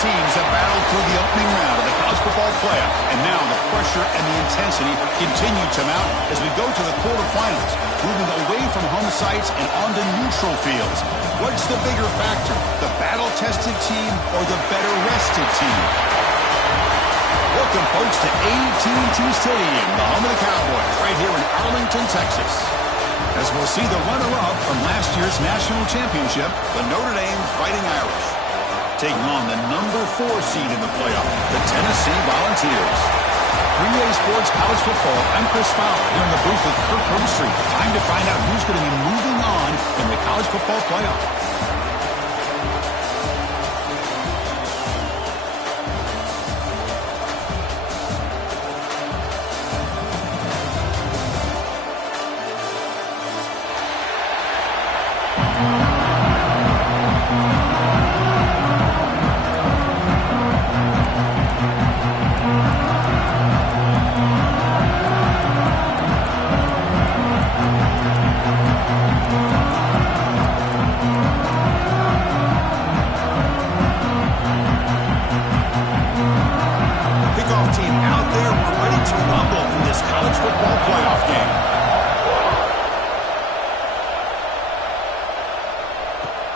teams have battled through the opening round of the college football playoff, and now the pressure and the intensity continue to mount as we go to the quarterfinals, moving away from home sites and onto neutral fields. What's the bigger factor, the battle-tested team or the better-rested team? Welcome, folks, to AT&T Stadium, the home of the Cowboys, right here in Arlington, Texas. As we'll see the runner-up from last year's national championship, the Notre Dame Fighting Irish, taking on the number 4 seed in the playoff, the Tennessee Volunteers. 3A Sports College Football, I'm Chris Fowler, here in the booth with Kirk Herbstreit. Time to find out who's going to be moving on in the college football playoff.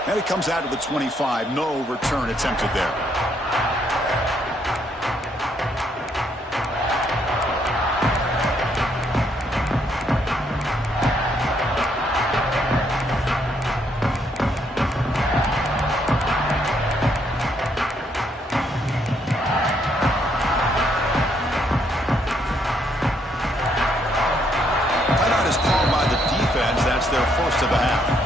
And it comes out of the 25. No return attempted there. Timeout is called by the defense. That's their first of the half.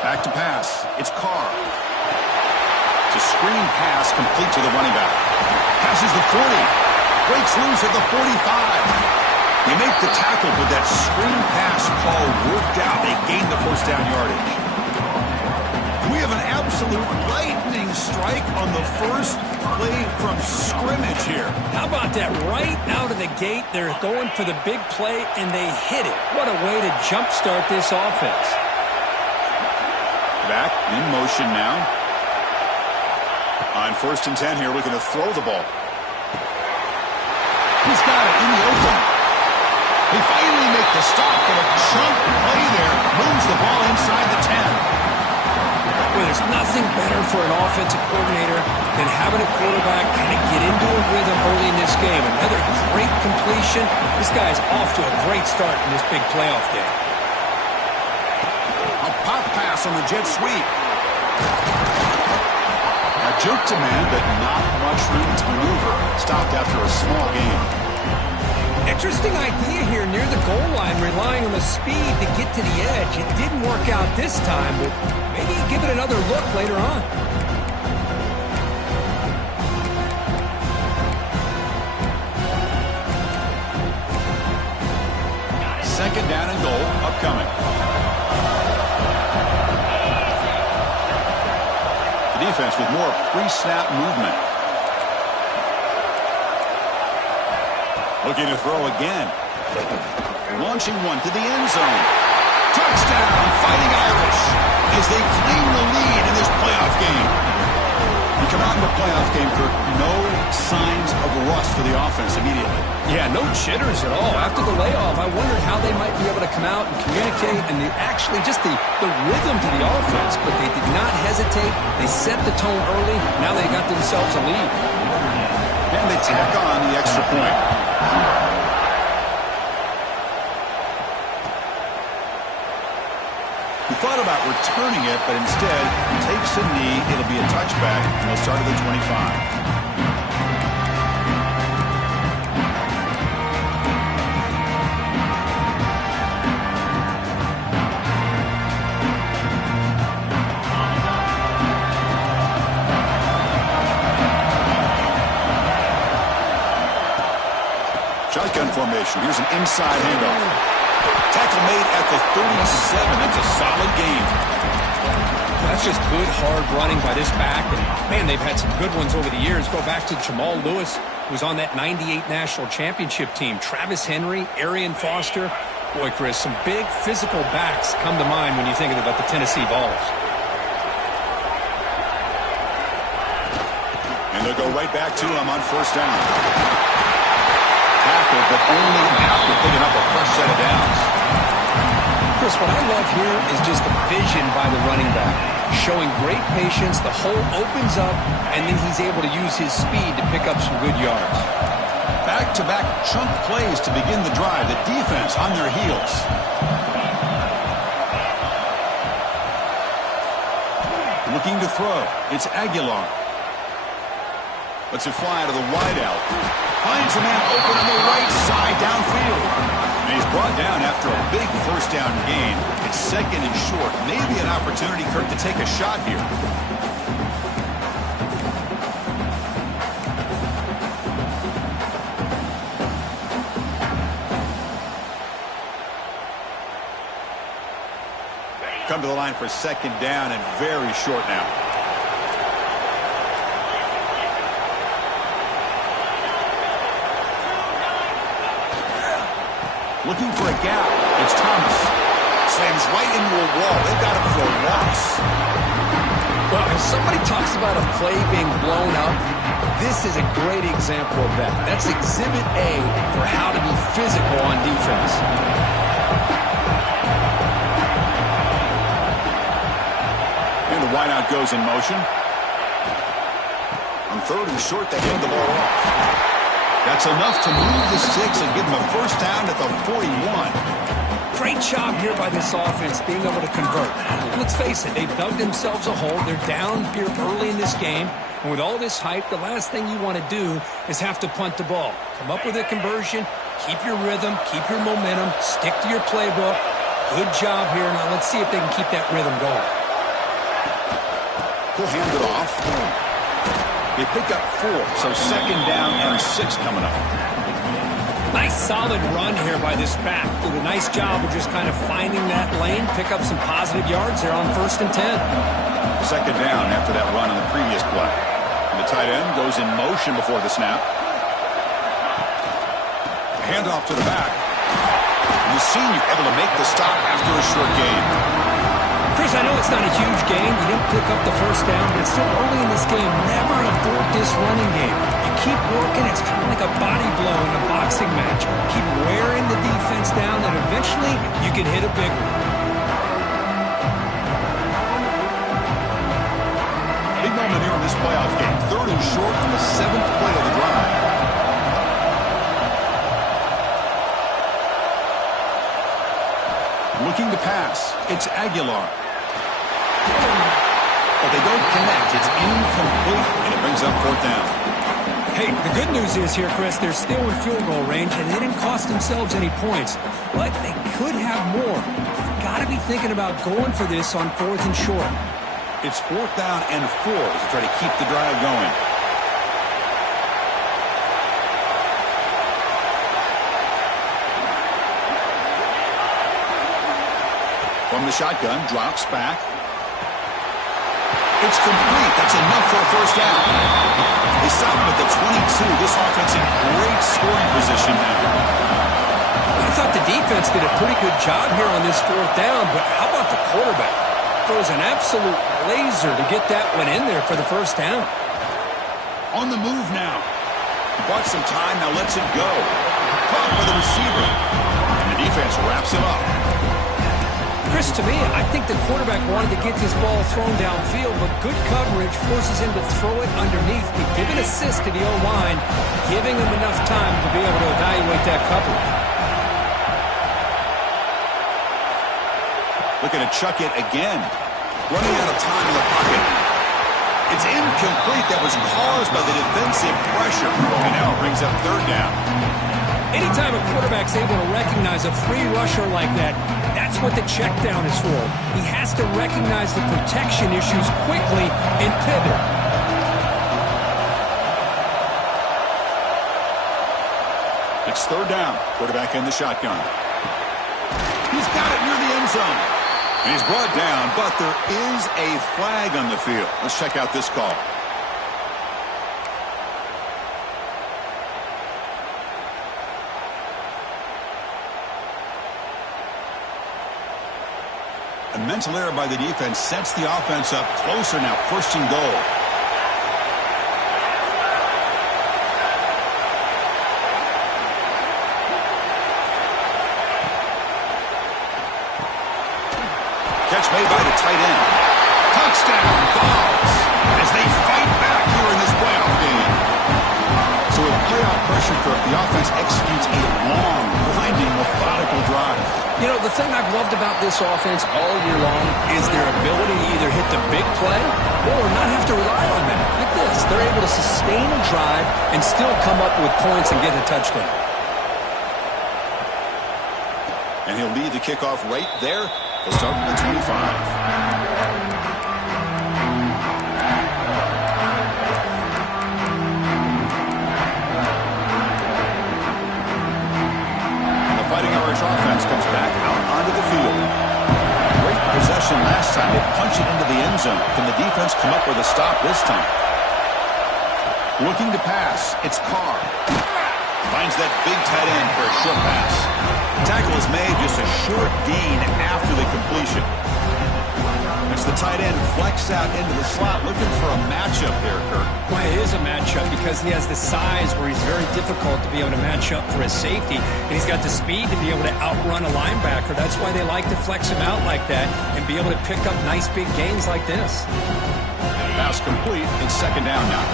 Back to pass. It's Carr. It's a screen pass complete to the running back. Passes the 40. Breaks loose at the 45. They make the tackle, but that screen pass call worked out. They gained the first down yardage. We have an absolute lightning strike on the first play from scrimmage here. How about that? Right out of the gate, they're going for the big play, and they hit it. What a way to jumpstart this offense. Back in motion now. On 1st and 10 here, looking to throw the ball. He's got it in the open. They finally make the stop, but a chunk play there moves the ball inside the 10. Well, there's nothing better for an offensive coordinator than having a quarterback kind of get into a rhythm early in this game. Another great completion. This guy's off to a great start in this big playoff game. Pop pass on the jet sweep. A jerk to man, but not much room to maneuver. Stopped after a small gain. Interesting idea here near the goal line, relying on the speed to get to the edge. It didn't work out this time, but maybe give it another look later on. Second down and goal upcoming. Defense with more pre-snap movement. Looking to throw again. Launching one to the end zone. Touchdown, Fighting Irish, as they claim the lead in this playoff game. You come out in the playoff game, Kirk, no signs of rust for the offense immediately. Yeah, no jitters at all. After the layoff, I wondered how they might be able to come out and communicate, and actually just the rhythm to the offense, but they did not hesitate. They set the tone early. Now they got themselves a lead. And they tack on the extra point. He thought about returning it, but instead takes a knee. It'll be a touchback, and they'll start at the 25. formation. Here's an inside handoff. Tackle made at the 37. That's a solid gain. That's just good, hard running by this back. And, man, they've had some good ones over the years. Go back to Jamal Lewis, who was on that 98 National Championship team. Travis Henry, Arian Foster. Boy, Chris, some big physical backs come to mind when you think about the Tennessee Vols. And they'll go right back to him on first down. Tackle, but only after picking up a fresh set of downs. Chris, what I love here is just the vision by the running back. Showing great patience, the hole opens up, and then he's able to use his speed to pick up some good yards. Back-to-back chunk plays to begin the drive. The defense on their heels. Looking to throw. It's Aguilar. Lets it fly to the wideout. Finds a man open on the right side downfield. And he's brought down after a big first down gain. It's second and short. Maybe an opportunity, Kirk, to take a shot here. Come to the line for second down and very short now. Looking for a gap. It's Thomas. Slams right into a wall. They've got him for a loss. Well, if somebody talks about a play being blown up, this is a great example of that. That's exhibit A for how to be physical on defense. And the wideout goes in motion. On third and short, they hand the ball off. That's enough to move the sticks and give them a first down at the 41. Great job here by this offense being able to convert. Let's face it, they've dug themselves a hole. They're down here early in this game. And with all this hype, the last thing you want to do is have to punt the ball. Come up with a conversion, keep your rhythm, keep your momentum, stick to your playbook. Good job here. Now let's see if they can keep that rhythm going. He'll hand it off. They pick up 4, so second down and 6 coming up. Nice solid run here by this back. Did a nice job of just kind of finding that lane, pick up some positive yards there on first and 10. Second down after that run on the previous play. And the tight end goes in motion before the snap. Handoff to the back. And the senior able to make the stop after a short gain. Chris, I know it's not a huge game. You didn't pick up the first down, but it's still early in this game. Never abort this running game. You keep working. It's kind of like a body blow in a boxing match. Keep wearing the defense down, and eventually you can hit a big one. Big moment here in this playoff game. Third and short on the 7th play of the drive. Looking to pass. It's Aguilar. But they don't connect. It's incomplete, and it brings up fourth down. Hey, the good news is here, Chris, they're still in field goal range, and they didn't cost themselves any points. But they could have more. You've got to be thinking about going for this on fourth and short. It's fourth down and 4 to try to keep the drive going. From the shotgun, drops back. It's complete. That's enough for a first down. They stop him at the 22. This offense in great scoring position now. I thought the defense did a pretty good job here on this fourth down, but how about the quarterback? Throws an absolute laser to get that one in there for the first down. On the move now. He bought some time, now lets it go. Caught by the receiver. And the defense wraps it up. Chris, to me, I think the quarterback wanted to get this ball thrown downfield, but good coverage forces him to throw it underneath to give an assist to the O-line, giving him enough time to be able to evaluate that coverage. Looking to chuck it again. Running out of time in the pocket. It's incomplete. That was caused by the defensive pressure. And now it brings up third down. Anytime a quarterback's able to recognize a free rusher like that, that's what the check down is for. He has to recognize the protection issues quickly and pivot. It's third down. Quarterback in the shotgun. He's got it near the end zone. And he's brought down, but there is a flag on the field. Let's check out this call. A mental error by the defense sets the offense up closer now. First and goal. Catch made by the tight end. Touchdown, Dogs, as they fight back here in this playoff game. So with playoff pressure for the offense executes a long, blinding, methodical drive. You know, the thing I've loved about this offense all year long is their ability to either hit the big play or not have to rely on that. Like this, they're able to sustain a drive and still come up with points and get a touchdown. And he'll lead the kickoff right there. He'll start from the 25. Fighting Irish offense comes back out onto the field. Great possession last time. They punch it into the end zone. Can the defense come up with a stop this time? Looking to pass. It's Carr. Finds that big tight end for a short pass. The tackle is made, just a short gain after the completion. As the tight end flex out into the slot, looking for a matchup there, Kirk. Well, it is a matchup because he has the size where he's very difficult to be able to match up for his safety, and he's got the speed to be able to outrun a linebacker. That's why they like to flex him out like that and be able to pick up nice big gains like this. Pass complete. It's second down now.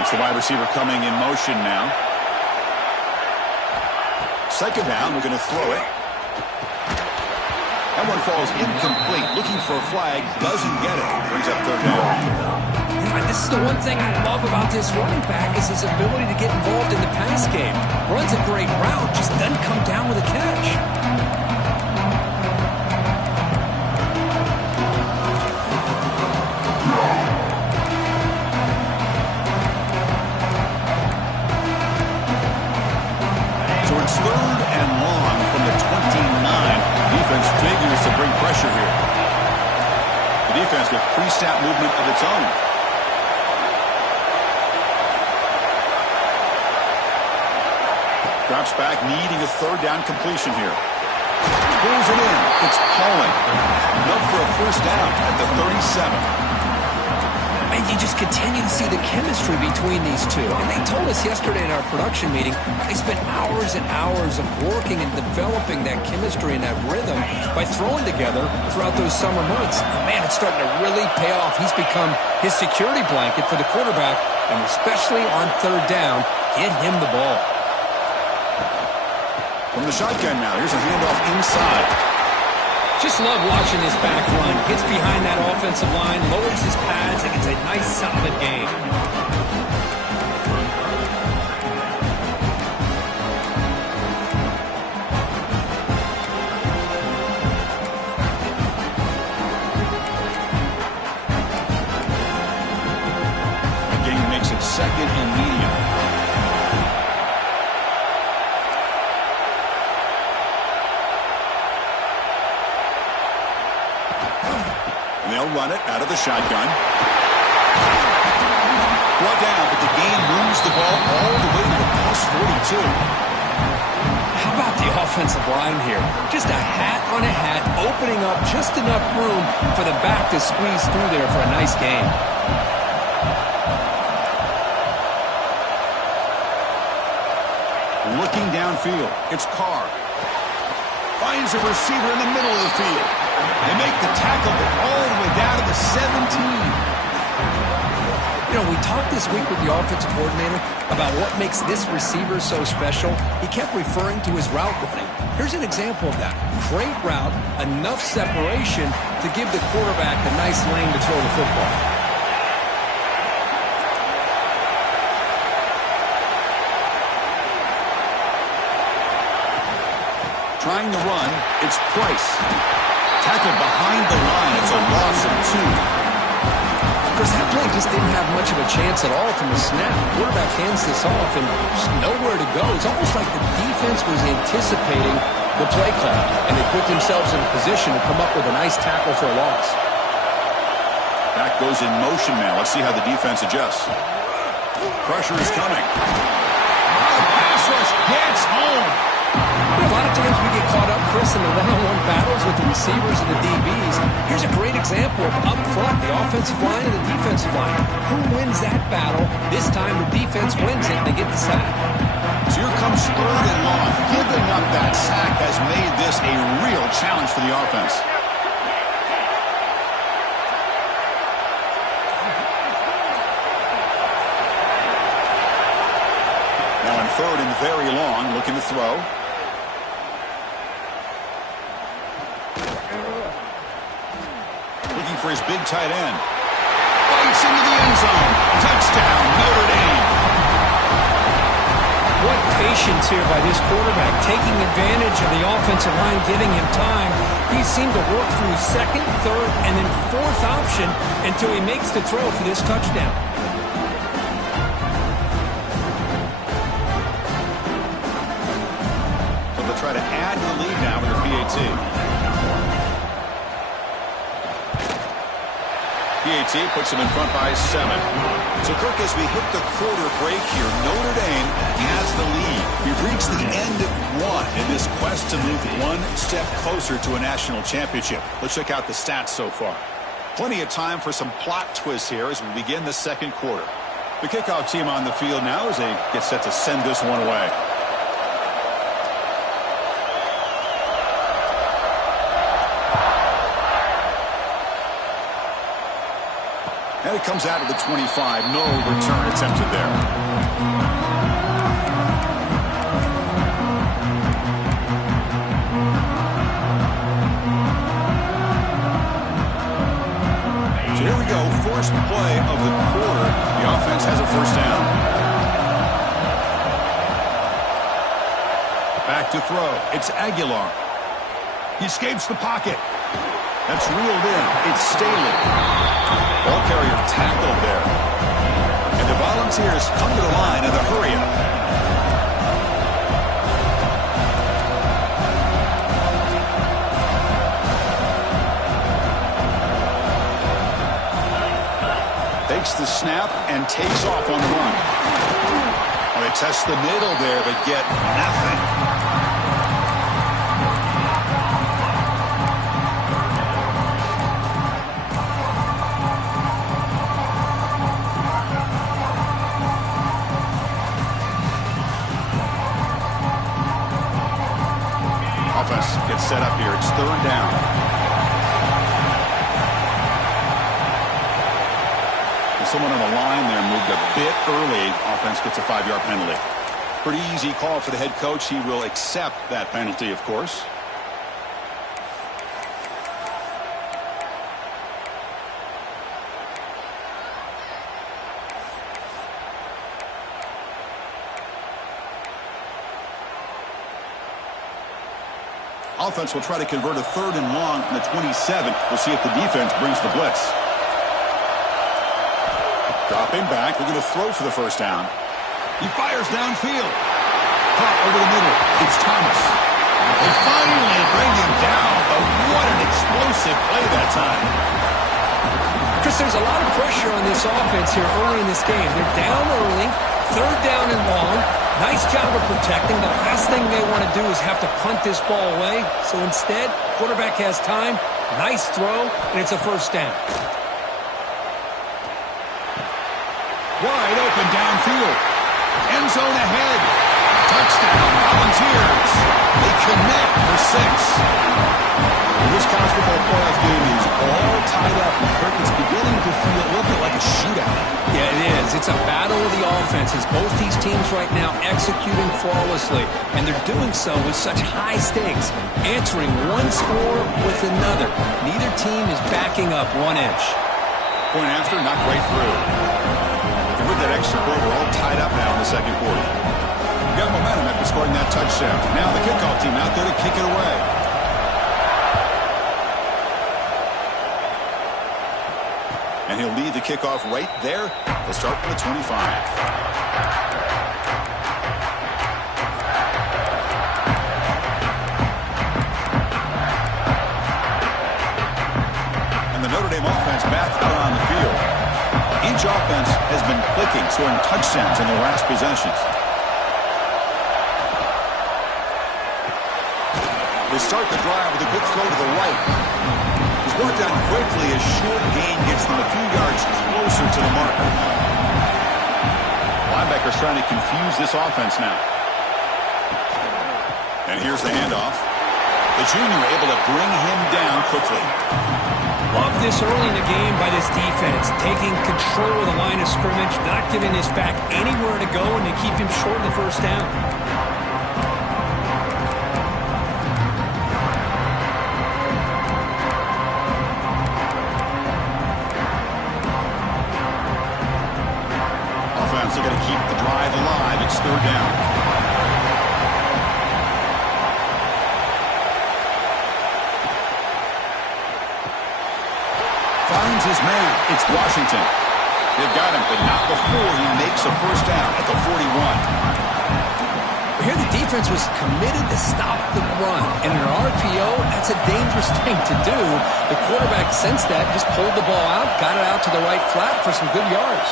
It's the wide receiver coming in motion now. Second down, we're going to throw it. That one falls incomplete. Looking for a flag, doesn't get it. Brings up third down. This is the one thing I love about this running back is his ability to get involved in the pass game. Runs a great route, just doesn't come down with a catch. So it's third and long from the 29. Defense figures to bring pressure here. The defense with pre-snap movement of its own. Drops back, needing a third down completion here. Pulls it in. It's Pauling. Enough for a first down at the 37. And you just continue to see the chemistry between these two. And they told us yesterday in our production meeting, they spent hours and hours of working and developing that chemistry and that rhythm by throwing together throughout those summer months. And man, it's starting to really pay off. He's become his security blanket for the quarterback, and especially on third down, get him the ball. From the shotgun now, here's a handoff inside. Just love watching this back run. Gets behind that offensive line, lowers his pads, and gets a nice, solid gain. The gain makes it second and medium. They'll run it out of the shotgun. Brought down, but the gain moves the ball all the way to the plus 42. How about the offensive line here? Just a hat on a hat, opening up just enough room for the back to squeeze through there for a nice gain. Looking downfield, it's Carr. Finds a receiver in the middle of the field. They make the tackle all the way down to the 17. You know, we talked this week with the offensive coordinator about what makes this receiver so special. He kept referring to his route running. Here's an example of that. Great route, enough separation to give the quarterback a nice lane to throw the football. Trying to run, it's Price. Tackled behind the line. It's a loss of 2. Chris, that play just didn't have much of a chance at all from the snap. Quarterback hands this off and just nowhere to go. It's almost like the defense was anticipating the play call, and they put themselves in a position to come up with a nice tackle for a loss. Back goes in motion now. Let's see how the defense adjusts. Pressure is coming. Pass rush gets home. A lot of times we get caught up, Chris, in the one-on-one battles with the receivers and the DBs. Here's a great example of up front, the offensive line and the defensive line. Who wins that battle? This time the defense wins it, and they get the sack. So here comes 3rd and long. Giving up that sack has made this a real challenge for the offense. Now on 3rd and very long, looking to throw. Looking for his big tight end. Bites into the end zone. Touchdown, Notre Dame. What patience here by this quarterback, taking advantage of the offensive line, giving him time. He seemed to work through 2nd, 3rd, and then 4th option until he makes the throw for this touchdown. So they'll try to add to the lead now with their PAT. PAT puts them in front by 7. So, Kirk, as we hit the quarter break here, Notre Dame has the lead. We've reached the end of 1 in this quest to move one step closer to a national championship. Let's check out the stats so far. Plenty of time for some plot twists here as we begin the 2nd quarter. The kickoff team on the field now as they get set to send this one away. And it comes out of the 25. No return attempted there. So here we go. First play of the quarter. The offense has a 1st down. Back to throw. It's Aguilar. He escapes the pocket. That's reeled in. It's Staley. Ball carrier tackled there. And the Volunteers come to the line in the hurry-up. Takes the snap and takes off on the run. Well, they test the middle there, but get nothing. Gets set up here. It's 3rd down. And someone on the line there moved a bit early. Offense gets a 5-yard penalty. Pretty easy call for the head coach. He will accept that penalty, of course. Offense will try to convert a 3rd and long from the 27. We'll see if the defense brings the blitz. Dropping back. We're going to throw for the 1st down. He fires downfield. Caught over the middle. It's Thomas. They finally bring him down, but what an explosive play that time. Chris, there's a lot of pressure on this offense here early in this game. They're down early, 3rd down and long. Nice job of protecting. The last thing they want to do is have to punt this ball away. So instead, quarterback has time. Nice throw, and it's a 1st down. Wide open downfield. End zone ahead. Touchdown, Volunteers. They connect for 6. This college football playoff game is all tied up. It's beginning to feel a little bit like a shootout. Yeah, it is. It's a battle of the offenses. Both these teams right now executing flawlessly, and they're doing so with such high stakes, answering one score with another. Neither team is backing up 1 inch. Point after, knocked right through. And with that extra point, we're all tied up now in the 2nd quarter. We got momentum after scoring that touchdown. Now the kickoff team out there to kick it away. And he'll lead the kickoff right there. They'll start from the 25. Notre Dame offense back out on the field. Each offense has been clicking, scoring touchdowns in their last possessions. They start the drive with a good throw to the right. He's worked out quickly as short gain gets them a few yards closer to the marker. Linebacker's trying to confuse this offense now. And here's the handoff. The junior able to bring him down quickly. Love this early in the game by this defense, taking control of the line of scrimmage, not giving this back anywhere to go, and to keep him short of the first down. Offense looking to keep the drive alive. It's third down. Finds his man. It's Washington. They've got him, but not before he makes a first down at the 41. Here the defense was committed to stop the run. And in an RPO, that's a dangerous thing to do. The quarterback sensed that, just pulled the ball out, got it out to the right flat for some good yards.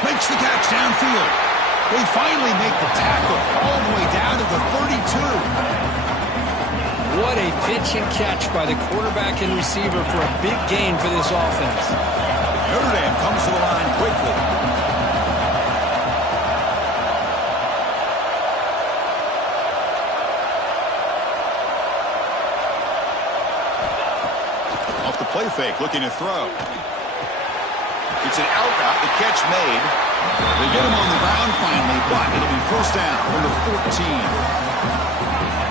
Makes the catch downfield. They finally make the tackle all the way down to the 32. What a pitch and catch by the quarterback and receiver for a big gain for this offense. Notre Dame comes to the line quickly. Off the play fake, looking to throw. It's an out route, the catch made. They get him on the ground finally, but it'll be first down from the 14.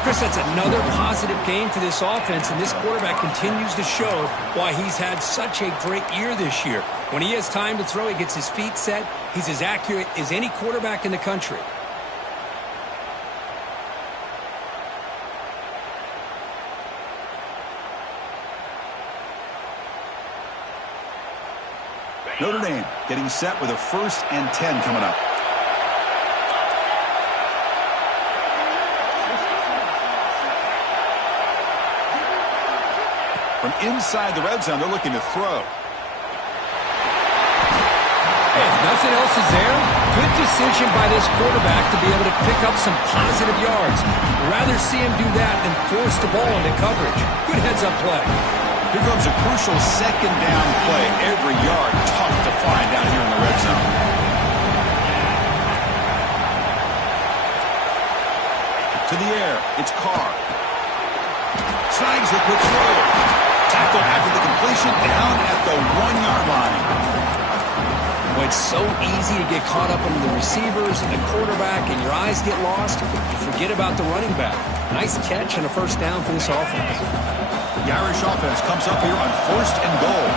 Chris, that's another positive game for this offense, and this quarterback continues to show why he's had such a great year this year. When he has time to throw, he gets his feet set. He's as accurate as any quarterback in the country. Notre Dame getting set with a 1st and 10 coming up. From inside the red zone, they're looking to throw. Hey, if nothing else is there, good decision by this quarterback to be able to pick up some positive yards. Rather see him do that than force the ball into coverage. Good heads-up play. Here comes a crucial second down play. Every yard tough to find down here in the red zone. To the air, it's Carr. Snags the quick throw. Tackle after the completion down at the 1-yard line. Well, it's so easy to get caught up in the receivers and the quarterback, and your eyes get lost. You forget about the running back. Nice catch and a first down for this offense. The Irish offense comes up here on 1st and goal.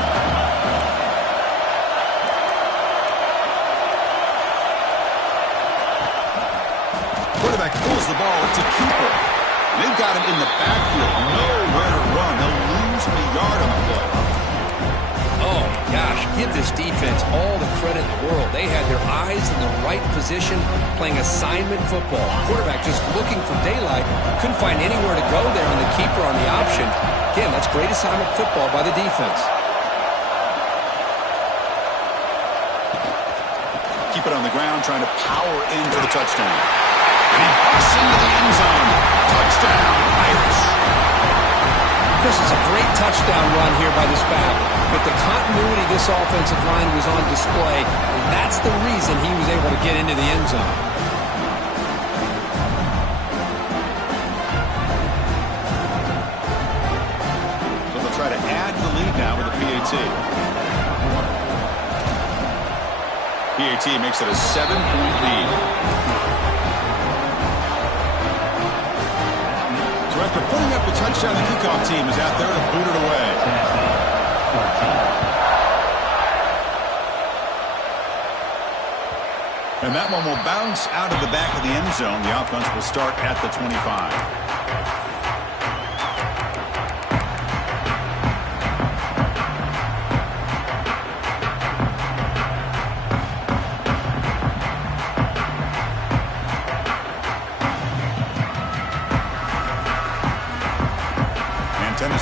Quarterback pulls the ball to Cooper. They've got him in the backfield. Nowhere to run. They'll lose a yard on the play. Oh, gosh, give this defense all the credit in the world. They had their eyes in the right position, playing assignment football. Quarterback just looking for daylight. Couldn't find anywhere to go there on the keeper on the option. Again, that's great assignment football by the defense. Keep it on the ground, trying to power in for the touchdown. And he busts into the end zone. Touchdown, Irish. Chris, it's a great touchdown run here by this back. But the continuity this offensive line was on display, and that's the reason he was able to get into the end zone. So they'll try to add the lead now with the PAT. PAT makes it a 7-point lead. So after putting up the touchdown, the kickoff team is out there to boot it away. And that one will bounce out of the back of the end zone. The offense will start at the 25.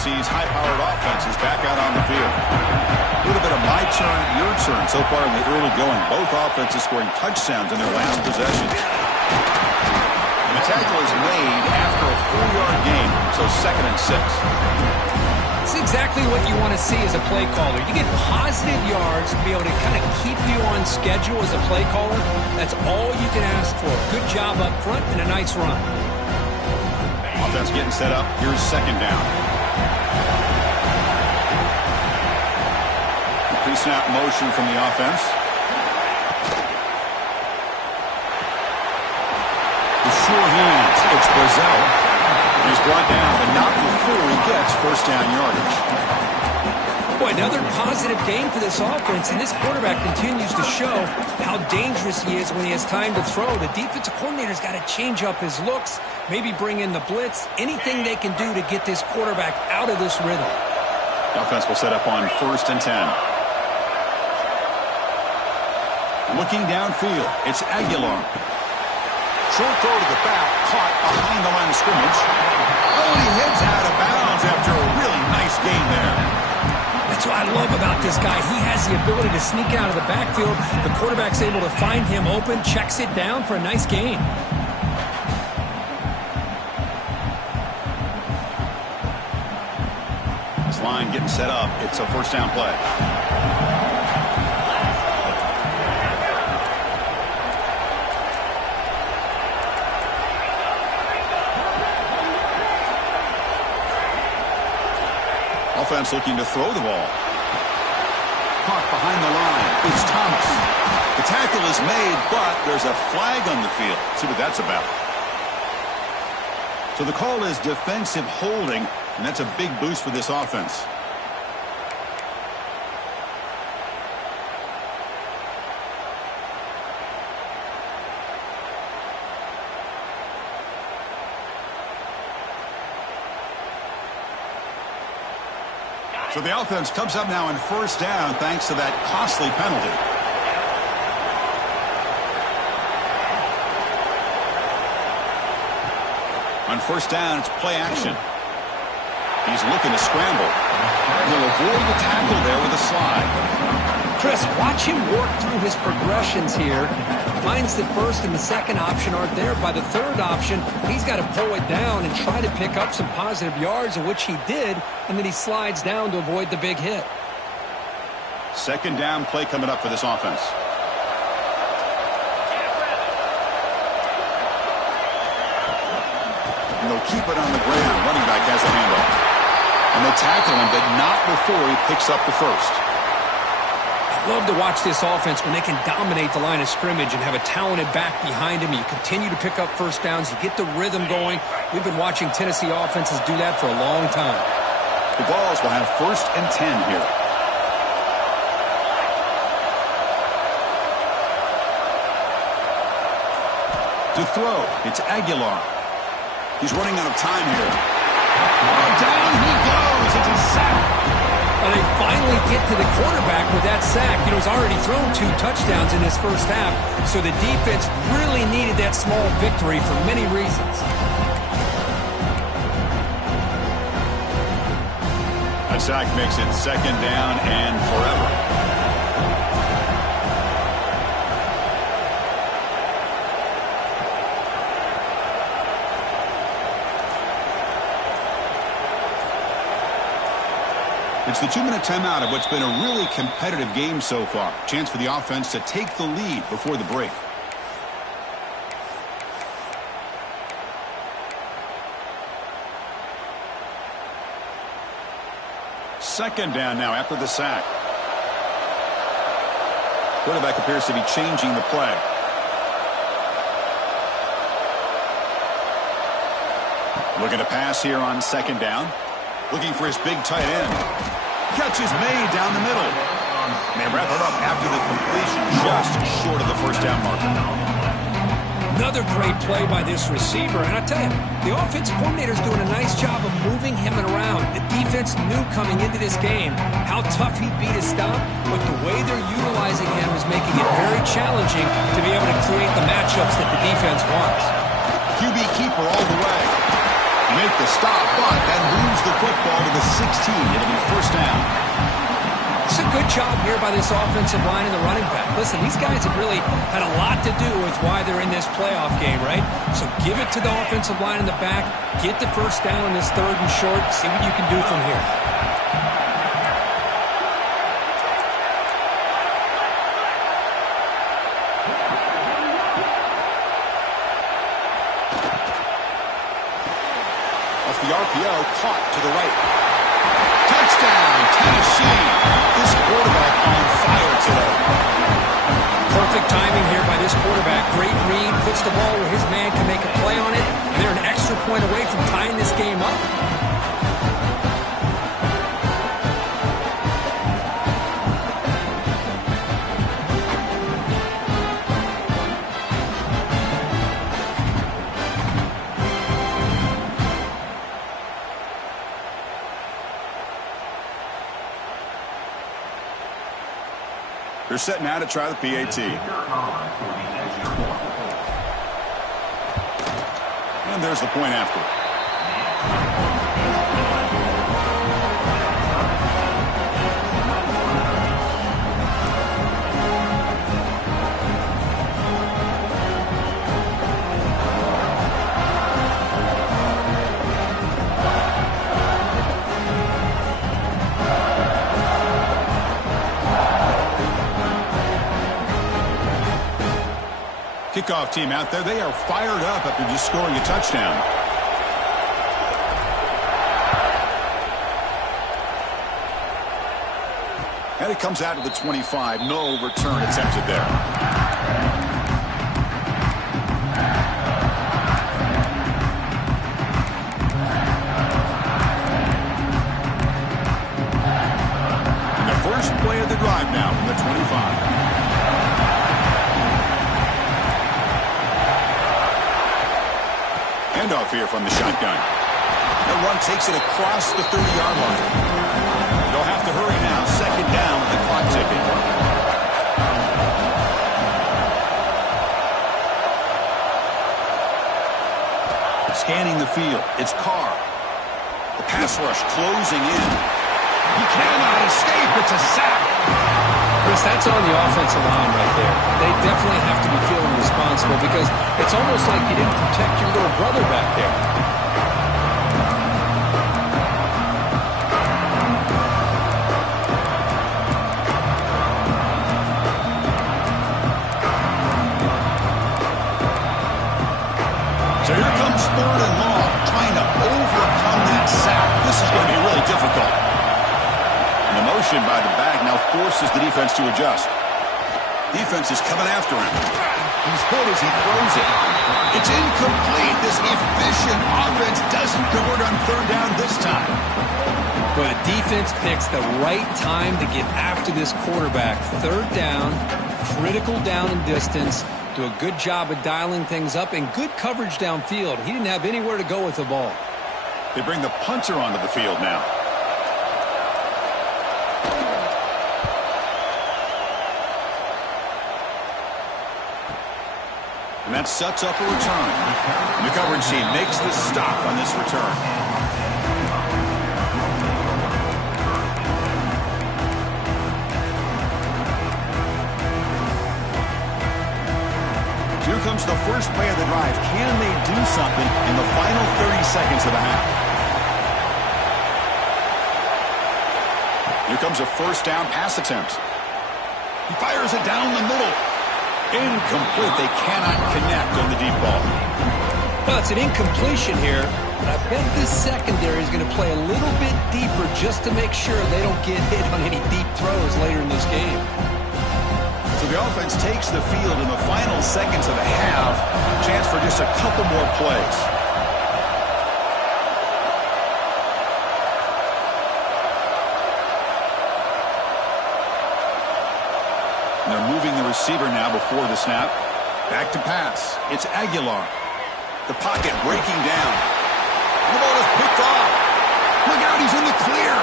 Tennessee's high-powered offense is back out on the field. A little bit of my turn, your turn so far in the early going. Both offenses scoring touchdowns in their last possessions. And the tackle is made after a 4-yard gain, so 2nd and 6. It's exactly what you want to see as a play caller. You get positive yards to be able to kind of keep you on schedule as a play caller. That's all you can ask for. Good job up front and a nice run. Offense getting set up. Here's 2nd down. Pre-snap motion from the offense. The sure hands. It's Brazell. He's brought down, but not before he gets 1st down yardage. Boy, another positive game for this offense, and this quarterback continues to show how dangerous he is when he has time to throw. The defensive coordinator's got to change up his looks, maybe bring in the blitz, anything they can do to get this quarterback out of this rhythm. The offense will set up on 1st and 10. Looking downfield, it's Aguilar. Short throw to the back, caught behind the line of scrimmage. Oh, and he heads out of bounds after a really nice gain there. That's what I love about this guy. He has the ability to sneak out of the backfield. The quarterback's able to find him open, checks it down for a nice gain. This line getting set up. It's a 1st down play. Offense looking to throw the ball. Caught behind the line. It's Thomas. The tackle is made, but there's a flag on the field. Let's see what that's about. So the call is defensive holding, and that's a big boost for this offense. So the offense comes up now in 1st down thanks to that costly penalty. On 1st down, it's play action. He's looking to scramble. He'll avoid the tackle there with a slide. Chris, watch him work through his progressions here. Finds the 1st and the 2nd option aren't there. By the 3rd option, he's got to pull it down and try to pick up some positive yards, of which he did, and then he slides down to avoid the big hit. 2nd down play coming up for this offense. And they'll keep it on the ground. Running back has the handoff. And they tackle him, but not before he picks up the 1st. I love to watch this offense when they can dominate the line of scrimmage and have a talented back behind him. You continue to pick up 1st downs. You get the rhythm going. We've been watching Tennessee offenses do that for a long time. The Vols will have 1st and 10 here. To throw, it's Aguilar. He's running out of time here. Oh, down he goes. It's a sack. And they finally get to the quarterback with that sack. You know, he's already thrown 2 touchdowns in this 1st half, so the defense really needed that small victory for many reasons. A sack makes it 2nd down and forever. It's the 2-minute timeout of what's been a really competitive game so far. Chance for the offense to take the lead before the break. Second down now after the sack. Quarterback appears to be changing the play. Looking to pass here on 2nd down. Looking for his big tight end. Catch is made down the middle. They wrap it up after the completion, just short of the 1st down marker. Another great play by this receiver. And I tell you, the offensive coordinator's doing a nice job of moving him around. The defense knew coming into this game how tough he'd be to stop, but the way they're utilizing him is making it very challenging to be able to create the matchups that the defense wants. QB keeper all the way. Make the stop, but then moves moves the football to the 16. It'll be first down. It's a good job here by this offensive line and the running back. Listen, these guys have really had a lot to do with why they're in this playoff game, right? So give it to the offensive line in the back. Get the first down in this 3rd and short. See what you can do from here. Off the RPO, caught to the right. Touchdown, Tennessee. This quarterback on fire today. Perfect timing here by this quarterback. Great read, puts the ball where his man can make a play on it, and they're an extra point away from tying this game up. They're set now to try the PAT. And there's the point after. Kickoff team out there. They are fired up after just scoring a touchdown. And it comes out to the 25. No return attempted there. And the first play of the drive now from the 25. Handoff here from the shotgun. The run takes it across the 30-yard line. They'll have to hurry now. 2nd down with the clock ticking. Scanning the field. It's Carr. The pass rush closing in. He cannot escape. It's a sack. Chris, that's on the offensive line right there. They definitely have to be feeling responsible because it's almost like you didn't protect your little brother back there. So here comes 3rd and long, trying to overcome that sack. This is going to be really difficult. And the motion by the back now forces the defense to adjust. Defense is coming after him. He's hit as he throws it. It's incomplete. This efficient offense doesn't convert on 3rd down this time. But defense picks the right time to get after this quarterback. 3rd down, critical down and distance. Do a good job of dialing things up and good coverage downfield. He didn't have anywhere to go with the ball. They bring the punter onto the field now. And that sets up a return. And the coverage team makes the stop on this return. Here comes the first play of the drive. Can they do something in the final 30 seconds of the half? Here comes a first down pass attempt. He fires it down the middle. Incomplete. They cannot connect on the deep ball. Well, it's an incompletion here, but I bet this secondary is going to play a little bit deeper just to make sure they don't get hit on any deep throws later in this game. So the offense takes the field in the final seconds of the half. Chance for just a couple more plays. And they're moving the receiver now before the snap. Back to pass. It's Aguilar. The pocket breaking down. The ball is picked off. Look out, he's in the clear.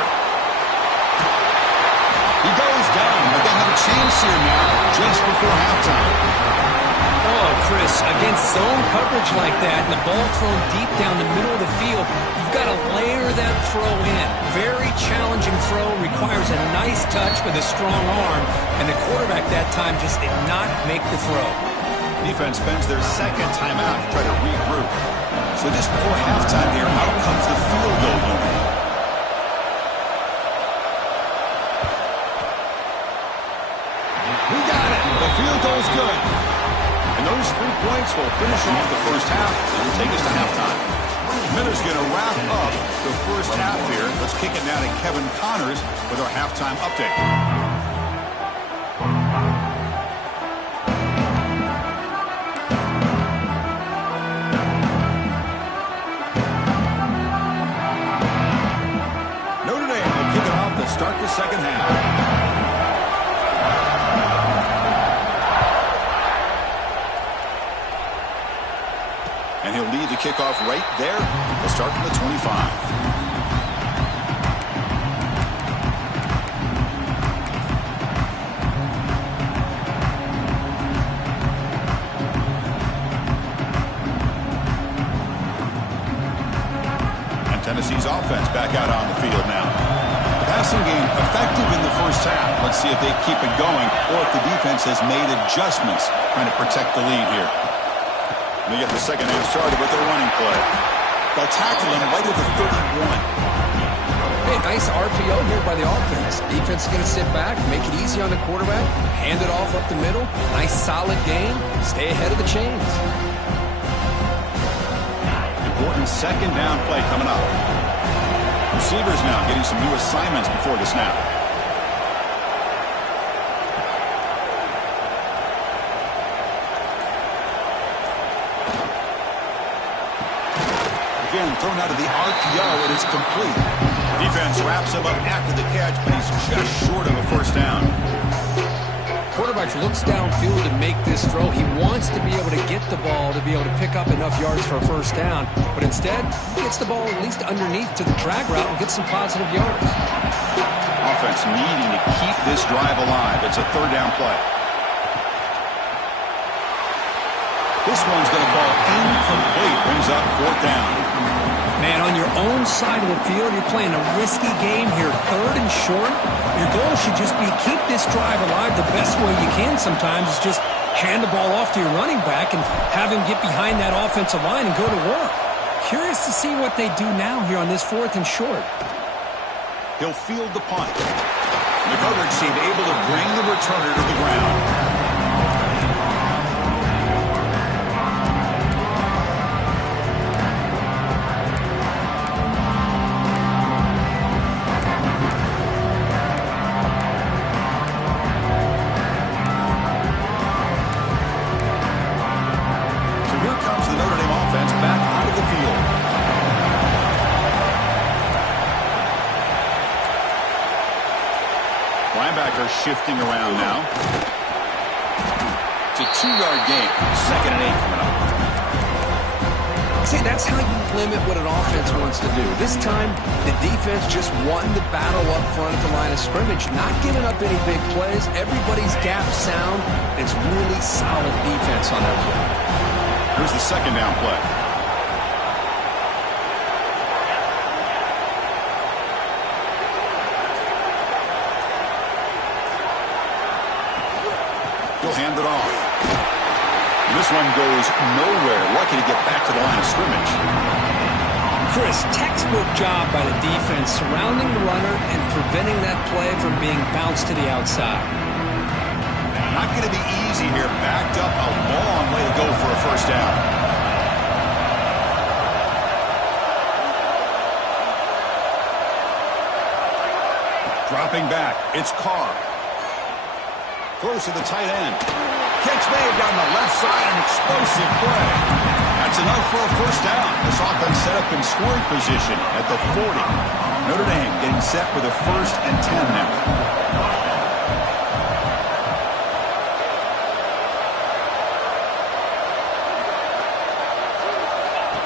He goes down, but they'll have a chance here now just before halftime. Oh, Chris, against zone coverage like that and the ball thrown deep down the middle of the field, you've got to layer that throw in. Very challenging throw, requires a nice touch with a strong arm, and the quarterback that time just did not make the throw. Defense spends their second timeout to try to regroup. So just before halftime here, out comes the field goal unit. We got it. The field goal's good. And those 3 points will finish off the first half and take us to halftime. Miller's going to wrap up the first half here. Let's kick it now to Kevin Connors with our halftime update. Notre Dame will kick it off to start the second half. And he'll lead the kickoff right there. We'll start from the 25. And Tennessee's offense back out on the field now. The passing game effective in the first half. Let's see if they keep it going or if the defense has made adjustments trying to protect the lead here. They get the second half started with their running play. They'll tackle him right at the 31. Hey, nice RPO here by the offense. Defense is going to sit back, make it easy on the quarterback, hand it off up the middle. Nice solid game. Stay ahead of the chains. Important second down play coming up. Receivers now getting some new assignments before the snap. Again, thrown out of the RPO, and it's complete. Defense wraps him up after the catch, but he's just short of a first down. Quarterback looks downfield to make this throw. He wants to be able to get the ball to be able to pick up enough yards for a first down, but instead, he gets the ball at least underneath to the drag route and gets some positive yards. Offense needing to keep this drive alive. It's a third down play. This one's going to fall incomplete. Brings up fourth down. Man, on your own side of the field, you're playing a risky game here. Third and short. Your goal should just be keep this drive alive the best way you can sometimes. Is just hand the ball off to your running back and have him get behind that offensive line and go to work. Curious to see what they do now here on this fourth and short. He'll field the punt. The coverage team able to bring the returner to the ground. Shifting around now. It's a 2-yard gain. Second and 8 coming up. See, that's how you limit what an offense wants to do. This time, the defense just won the battle up front at the line of scrimmage, not giving up any big plays. Everybody's gap sound. It's really solid defense on that play. Here's the second down play. He'll hand it off. This one goes nowhere. Lucky to get back to the line of scrimmage. Chris, textbook job by the defense surrounding the runner and preventing that play from being bounced to the outside. Not going to be easy here. Backed up a long way to go for a first down. Dropping back. It's Carr. Throws to the tight end. Catch made down the left side, an explosive play. That's enough for a first down. This offense set up in scoring position at the 40. Notre Dame getting set for the 1st and 10 now.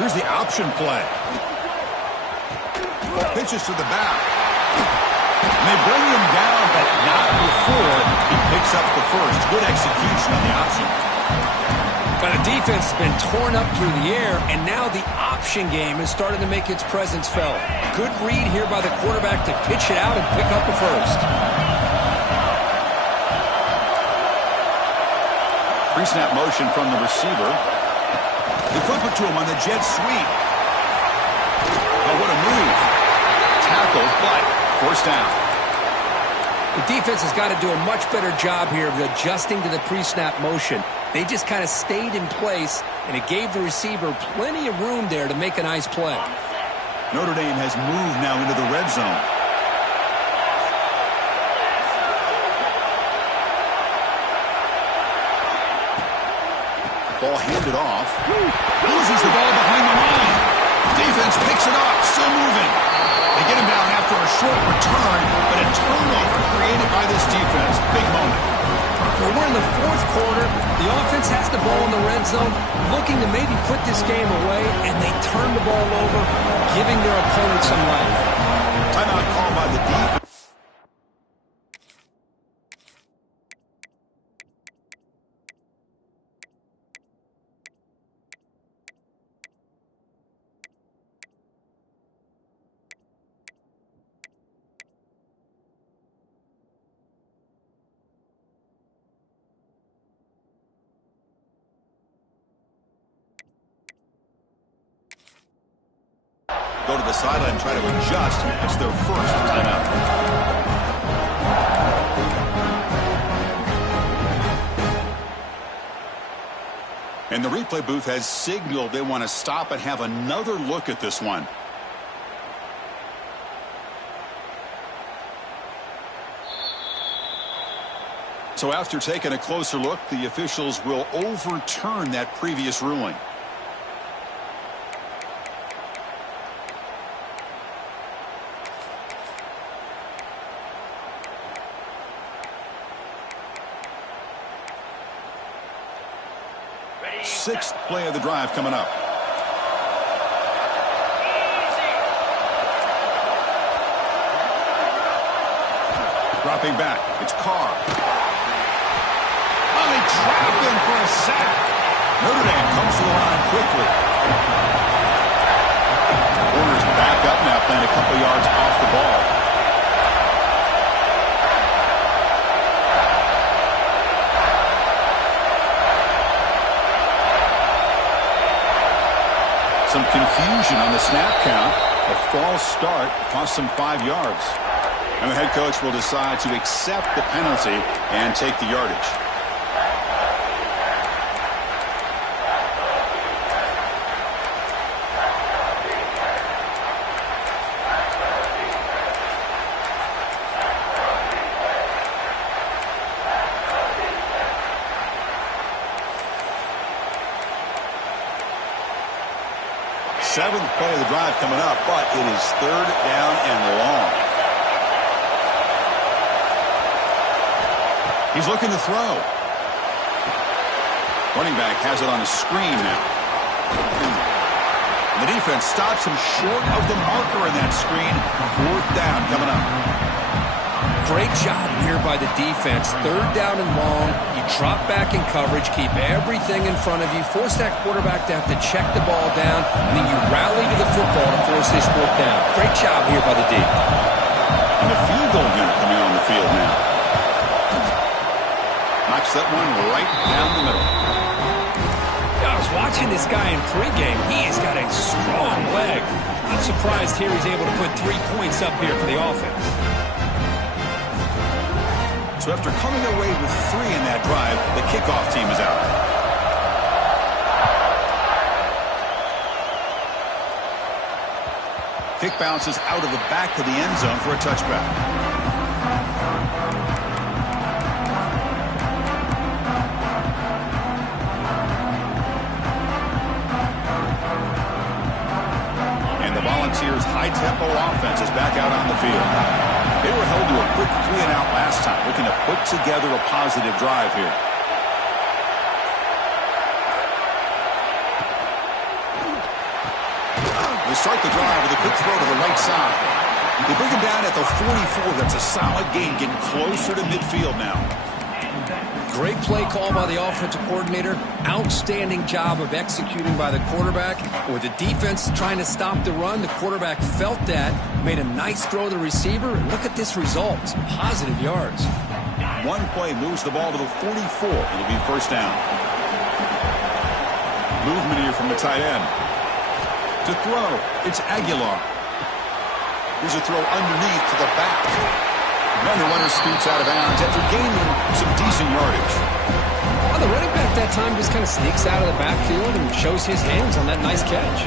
Here's the option play. Pitches to the back. And they bring him down, but not before he picks up the first. Good execution on the option. But the defense has been torn up through the air, and now the option game is starting to make its presence felt. Good read here by the quarterback to pitch it out and pick up a first. Pre-snap motion from the receiver. They flip it to him on the jet sweep. Oh, what a move. Tackle, but forced down. The defense has got to do a much better job here of adjusting to the pre-snap motion. They just kind of stayed in place, and it gave the receiver plenty of room there to make a nice play. Notre Dame has moved now into the red zone. Ball handed off. Loses the ball behind the line. Defense picks it up, still moving. They get him down after a short return, but a turnover created by this defense. Big moment. Well, we're in the fourth quarter. The offense has the ball in the red zone, looking to maybe put this game away, and they turn the ball over, giving their opponent some life. Timeout called by the defense. Go to the sideline and try to adjust. It's their first timeout. And the replay booth has signaled they want to stop and have another look at this one. So after taking a closer look, the officials will overturn that previous ruling. Sixth play of the drive coming up. Dropping back. It's Carr. Oh, they trap him for a sack. Notre Dame comes to the line quickly. Warner's back up now, playing a couple yards off the ball. Some confusion on the snap count. A false start cost them 5 yards. And the head coach will decide to accept the penalty and take the yardage. Seventh play of the drive coming up, but it is third down and long. He's looking to throw. Running back has it on a screen now. The defense stops him short of the marker in that screen. Fourth down coming up. Great job here by the defense. Third down and long. You drop back in coverage, keep everything in front of you, force that quarterback to have to check the ball down, and then you rally to the football to force this fourth down. Great job here by the D. And the field goal unit coming on the field now. Knocks that one right down the middle. I was watching this guy in pregame. He has got a strong leg. I'm surprised here he's able to put 3 points up here for the offense. So after coming away with 3 in that drive, the kickoff team is out. Kick bounces out of the back of the end zone for a touchback. Volunteers' high-tempo offense is back out on the field. They were held to a quick 3-and-out last time, looking to put together a positive drive here. They start the drive with a quick throw to the right side. They bring him down at the 44. That's a solid gain, getting closer to midfield now. Great play call by the offensive coordinator. Outstanding job of executing by the quarterback. With the defense trying to stop the run, the quarterback felt that, made a nice throw to the receiver, and look at this result. Some positive yards. One play moves the ball to the 44. It'll be first down. Movement here from the tight end. To throw, it's Aguilar. Here's a throw underneath to the back. And the runner scoots out of bounds after gaining some decent yardage. Well, the running back that time just kind of sneaks out of the backfield and shows his hands on that nice catch.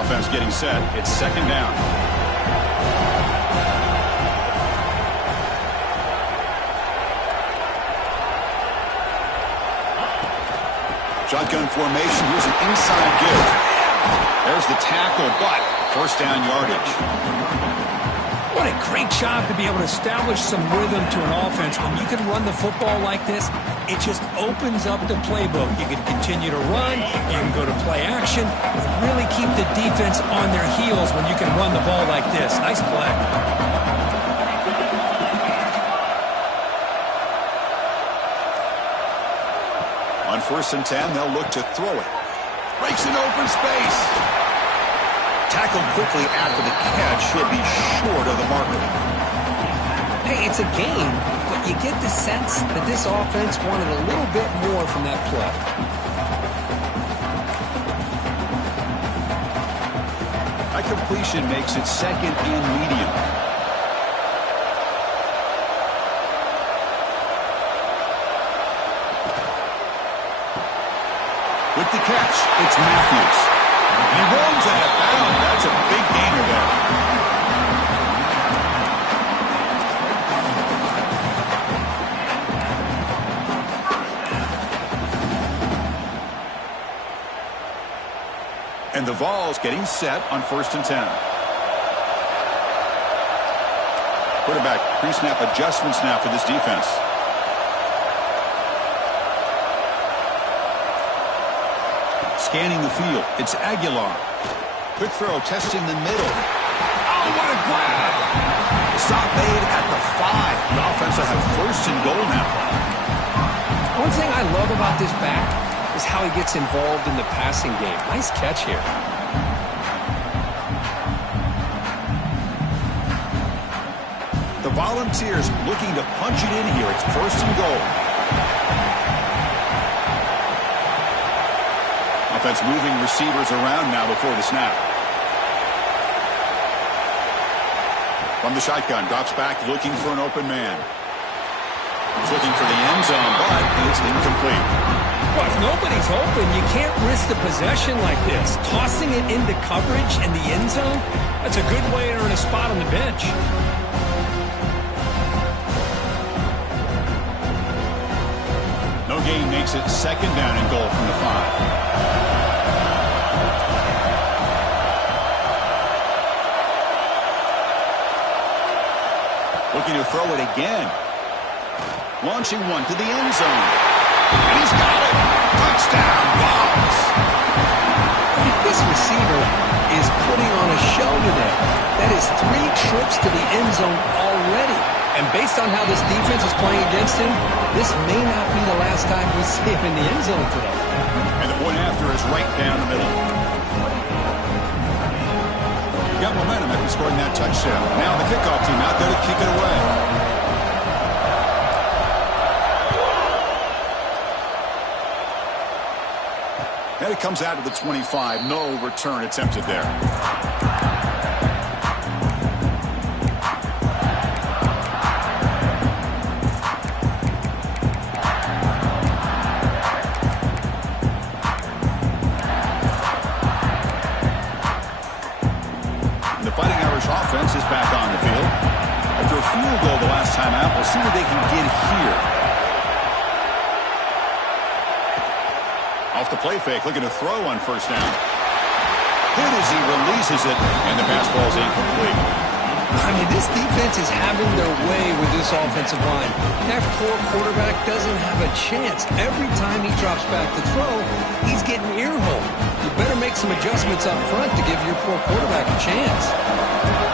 Offense getting set. It's second down. Shotgun formation. Here's an inside give. There's the tackle, but first down yardage. What a great job to be able to establish some rhythm to an offense. When you can run the football like this, it just opens up the playbook. You can continue to run. You can go to play action. Really keep the defense on their heels when you can run the ball like this. Nice play. On 1st and 10, they'll look to throw it. Breaks an open space. Tackled quickly after the catch. Should be short of the marker. Hey, it's a game, but you get the sense that this offense wanted a little bit more from that play. That completion makes it second and medium. With the catch, it's Matthews. He rolls out of bounds. That's a big gainer there. And the Vols getting set on 1st and 10. Quarterback pre-snap adjustments now for this defense. Scanning the field, it's Aguilar. Quick throw, testing the middle. Oh, what a grab! Stop made at the 5. The offense will have 1st and goal now. One thing I love about this back is how he gets involved in the passing game. Nice catch here. The Volunteers looking to punch it in here. It's 1st and goal. Offense moving receivers around now before the snap. From the shotgun, drops back looking for an open man. He's looking for the end zone, but it's incomplete. Well, if nobody's open, you can't risk the possession like this. Tossing it into coverage in the end zone, that's a good way to earn a spot on the bench. No gain makes it second down and goal from the 5. Looking to throw it again. Launching one to the end zone. And he's got it. Touchdown, Vols. This receiver is putting on a show today. That is 3 trips to the end zone already. And based on how this defense is playing against him, this may not be the last time we see him in the end zone today. And the point after is right down the middle. Got momentum after scoring that touchdown. Now the kickoff team out there to kick it away. And it comes out to the 25. No return attempted there. Offense is back on the field. After a field goal the last time out, we'll see what they can get here. Off the play fake, looking to throw on 1st down. Hit as he releases it, and the pass ball is incomplete. I mean, this defense is having their way with this offensive line. That poor quarterback doesn't have a chance. Every time he drops back to throw, he's getting earholed. You better make some adjustments up front to give your poor quarterback a chance.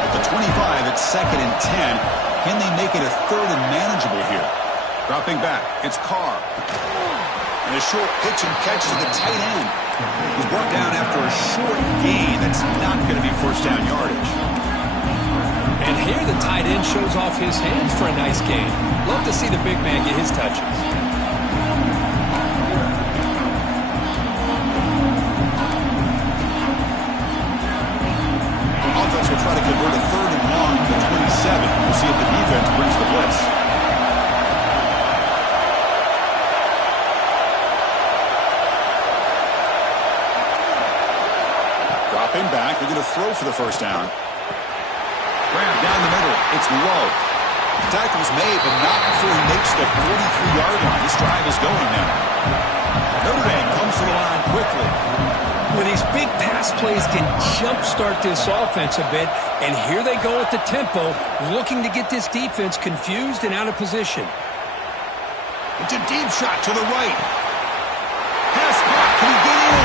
At the 25, it's 2nd and 10. Can they make it a 3rd and manageable here? Dropping back, it's Carr. And a short pitch and catch to the tight end. He's brought down after a short gain. That's not going to be first down yardage. And here the tight end shows off his hands for a nice gain. Love to see the big man get his touches. Offense will try to convert a 3rd and long to 27. We'll see if the defense brings the blitz. Dropping back, they're going to throw for the first down. Grab down the middle, it's low. Tackle's made, but not before he makes the 43-yard line. This drive is going now. Notre Dame comes to the line quickly. Well, these big pass plays can jumpstart this offense a bit, and here they go at the tempo, looking to get this defense confused and out of position. It's a deep shot to the right. Pass block, can he get in?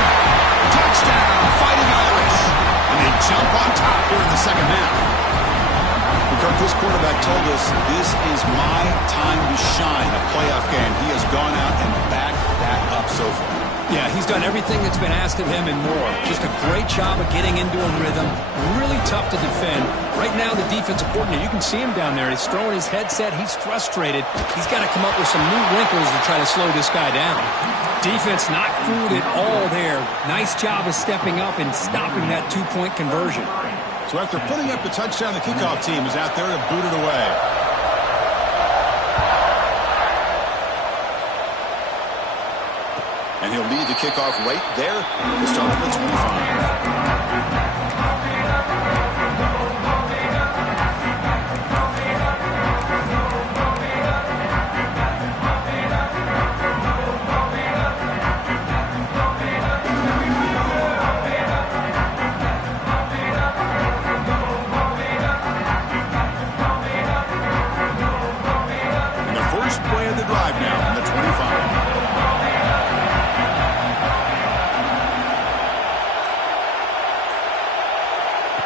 Touchdown, Fighting Irish. And they jump on top here in the second half. Kirk, this quarterback told us this is my time to shine, a playoff game. He has gone out and backed that up so far. Yeah, he's done everything that's been asked of him and more. Just a great job of getting into a rhythm. Really tough to defend. Right now, the defensive coordinator, you can see him down there. He's throwing his headset. He's frustrated. He's got to come up with some new wrinkles to try to slow this guy down. Defense not fooled at all there. Nice job of stepping up and stopping that two-point conversion. So after putting up the touchdown, the kickoff team is out there to boot it away. And he'll lead the kickoff right there to start at the 25.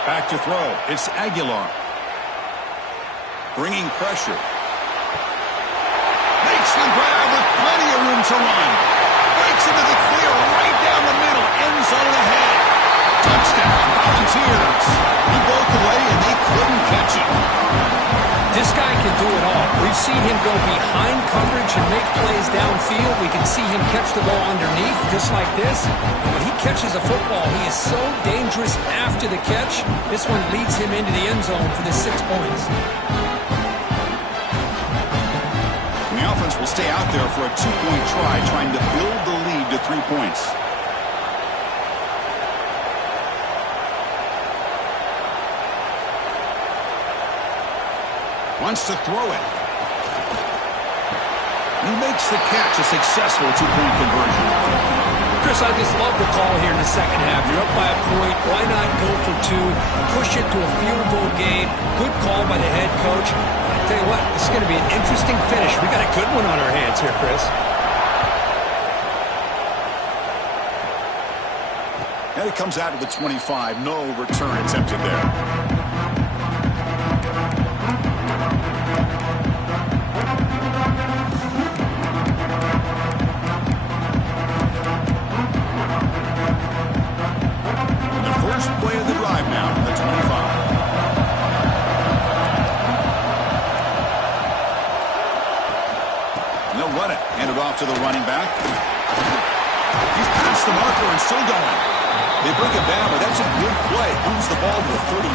Back to throw. It's Aguilar. Bringing pressure. Makes the grab with plenty of room to run. Breaks into the clear right down the middle. End zone ahead. Touchdown, Volunteers. He broke away and they couldn't catch him. This guy can do it all. We've seen him go behind coverage and make plays downfield. We can see him catch the ball underneath just like this. When he catches a football, he is so dangerous after the catch. This one leads him into the end zone for the 6 points. And the offense will stay out there for a 2-point try, trying to build the lead to 3 points. Wants to throw it. He makes the catch, a successful 2-point conversion. Chris, I just love the call here in the second half. You're up by a point. Why not go for 2? Push it to a field goal game. Good call by the head coach. I tell you what, this is going to be an interesting finish. We got a good one on our hands here, Chris. And it comes out to the 25. No return attempted there. To the running back. He's past the marker and still going. They bring him down, but that's a good play. Moves the ball to the 39.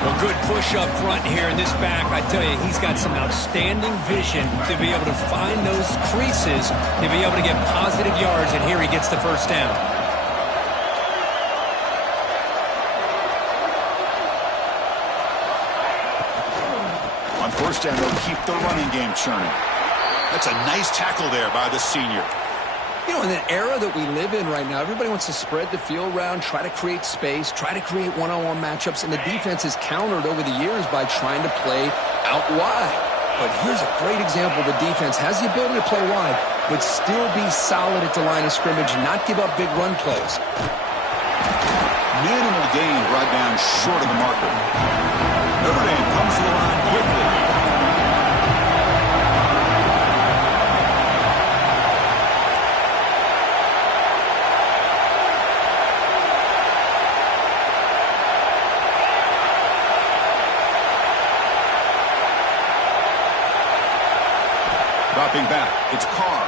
Well, good push up front here in this back. I tell you, he's got some outstanding vision to be able to find those creases, to be able to get positive yards, and here he gets the first down. On first down, they'll keep the running game churning. That's a nice tackle there by the senior. You know, in the era that we live in right now, everybody wants to spread the field around, try to create space, try to create one-on-one matchups, and the defense is countered over the years by trying to play out wide. But here's a great example. The defense has the ability to play wide, but still be solid at the line of scrimmage, not give up big run plays. Minimal gain brought down short of the marker. Notre Dame comes to the line quickly. Dropping back, it's Carr.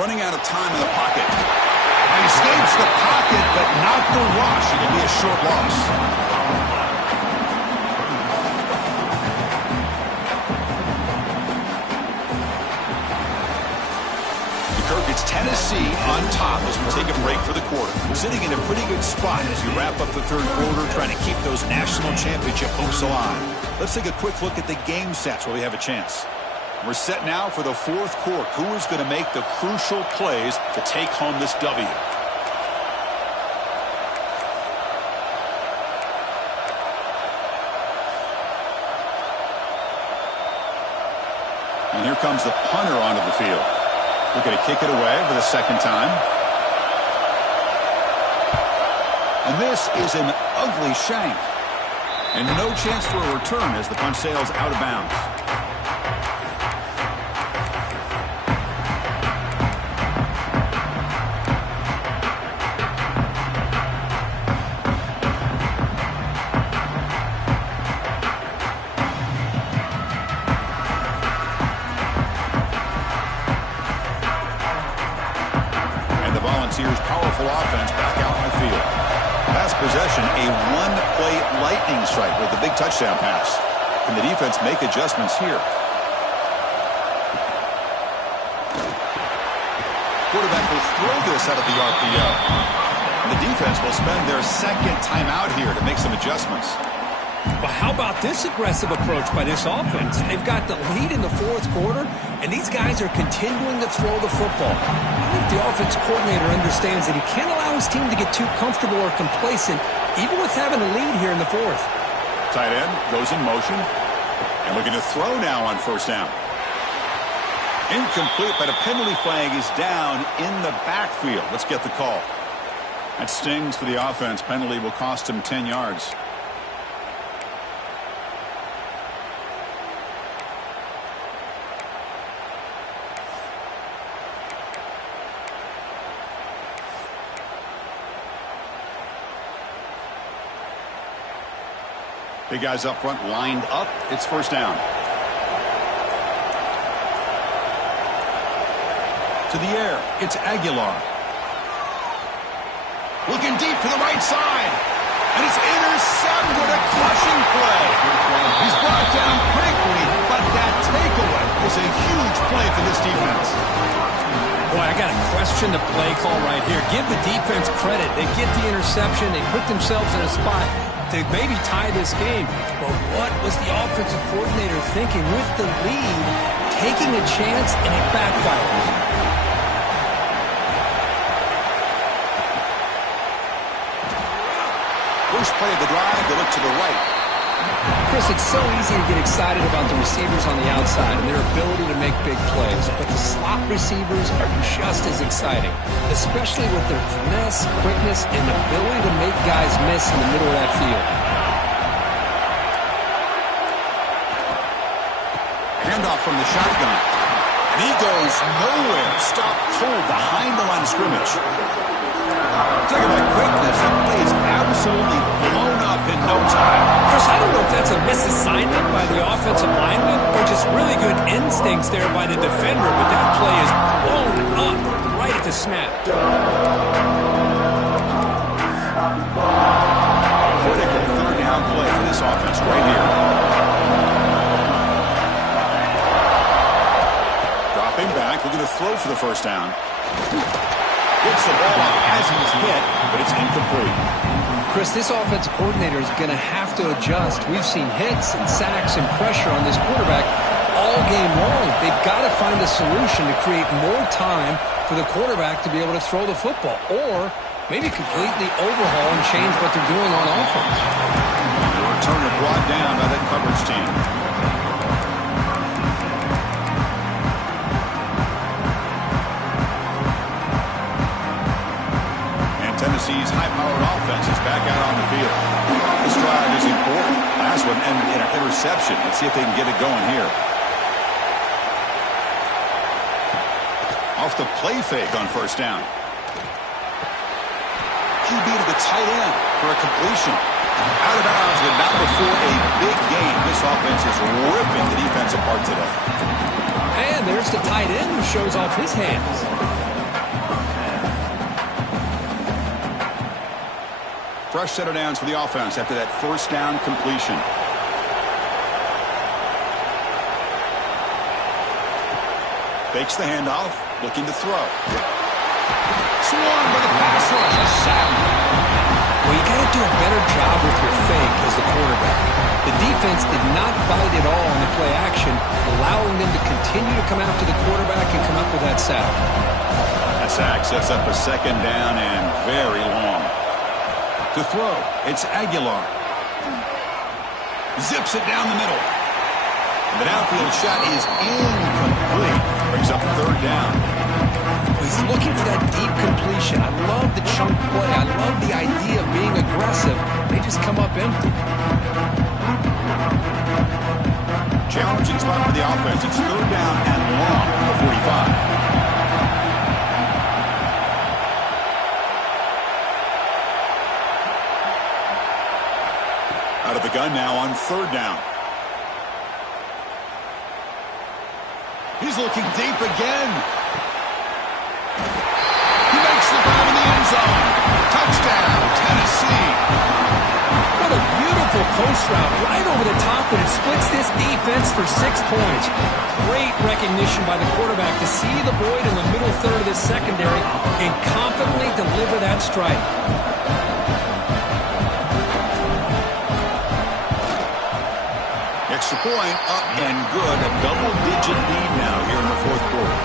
Running out of time in the pocket. And escapes the pocket, but not the rush. It'll be a short loss. Kirk, it's Tennessee on top as we take a break for the quarter. We're sitting in a pretty good spot as we wrap up the third quarter, trying to keep those national championship hopes alive. Let's take a quick look at the game sets where we have a chance. We're set now for the fourth quarter. Who is going to make the crucial plays to take home this W? And here comes the punter onto the field. We're going to kick it away for the second time. And this is an ugly shank. And no chance for a return as the punt sails out of bounds. Powerful offense back out in the field. Last possession, a one-play lightning strike with the big touchdown pass. Can the defense make adjustments here? Quarterback will throw this out of the RPO. And the defense will spend their second timeout here to make some adjustments. Well, how about this aggressive approach by this offense? They've got the lead in the fourth quarter, and these guys are continuing to throw the football. I think the offense coordinator understands that he can't allow his team to get too comfortable or complacent, even with having a lead here in the fourth. Tight end goes in motion, and looking to throw now on first down. Incomplete, but a penalty flag is down in the backfield. Let's get the call. That stings for the offense. Penalty will cost him 10 yards. Big guys up front lined up. It's first down. To the air. It's Aguilar. Looking deep to the right side. And it's intercepted. A crushing play. He's brought down quickly, but that takeaway is a huge play for this defense. Boy, I got to question the play call right here. Give the defense credit. They get the interception. They put themselves in a spot to maybe tie this game. But what was the offensive coordinator thinking with the lead, taking a chance, and it backfires? First play of the drive, they look to the right. Chris, it's so easy to get excited about the receivers on the outside and their ability to make big plays, but the slot receivers are just as exciting, especially with their finesse, quickness, and ability to make guys miss in the middle of that field. Handoff from the shotgun. And he goes nowhere. Stop cold behind the line of scrimmage. Talking about quickness, that play is absolutely blown up in no time. Chris, I don't know if that's a misassignment by the offensive lineman or just really good instincts there by the defender, but that play is blown up right at the snap. Critical third down play for this offense right here. Dropping back, looking to throw for the first down. Gets the ball off as he's hit, but it's incomplete. Chris, this offensive coordinator is going to have to adjust. We've seen hits and sacks and pressure on this quarterback, all game long. They've got to find a solution to create more time for the quarterback to be able to throw the football, or maybe completely overhaul and change what they're doing on offense. The returner brought down by that coverage team. And Tennessee's high-powered offense is back out on the field. This drive is important. Last one ended in an interception. Let's see if they can get it going here. Off the play fake on first down. QB to the tight end for a completion. Out of bounds, but not before a big game. This offense is ripping the defense apart today. And there's the tight end who shows off his hands. Fresh set of downs for the offense after that first down completion. Fakes the handoff, looking to throw. Swung by the pass rush, a sack. Well, you got to do a better job with your fake as the quarterback. The defense did not bite at all on the play action, allowing them to continue to come after the quarterback and come up with that sack. That sack sets up a second down and very long. To throw, it's Aguilar. Zips it down the middle. The downfield shot is incomplete. Brings up third down. He's looking for that deep completion. I love the chunk play. I love the idea of being aggressive. They just come up empty. Challenging spot for the offense. It's third down and long at the 45. Out of the gun now on third down. He's looking deep again. He makes the grab in the end zone. Touchdown, Tennessee. What a beautiful post route right over the top, and it splits this defense for 6 points. Great recognition by the quarterback to see the void in the middle third of this secondary and confidently deliver that strike. Extra point up and good. A double-digit lead now here in the fourth quarter.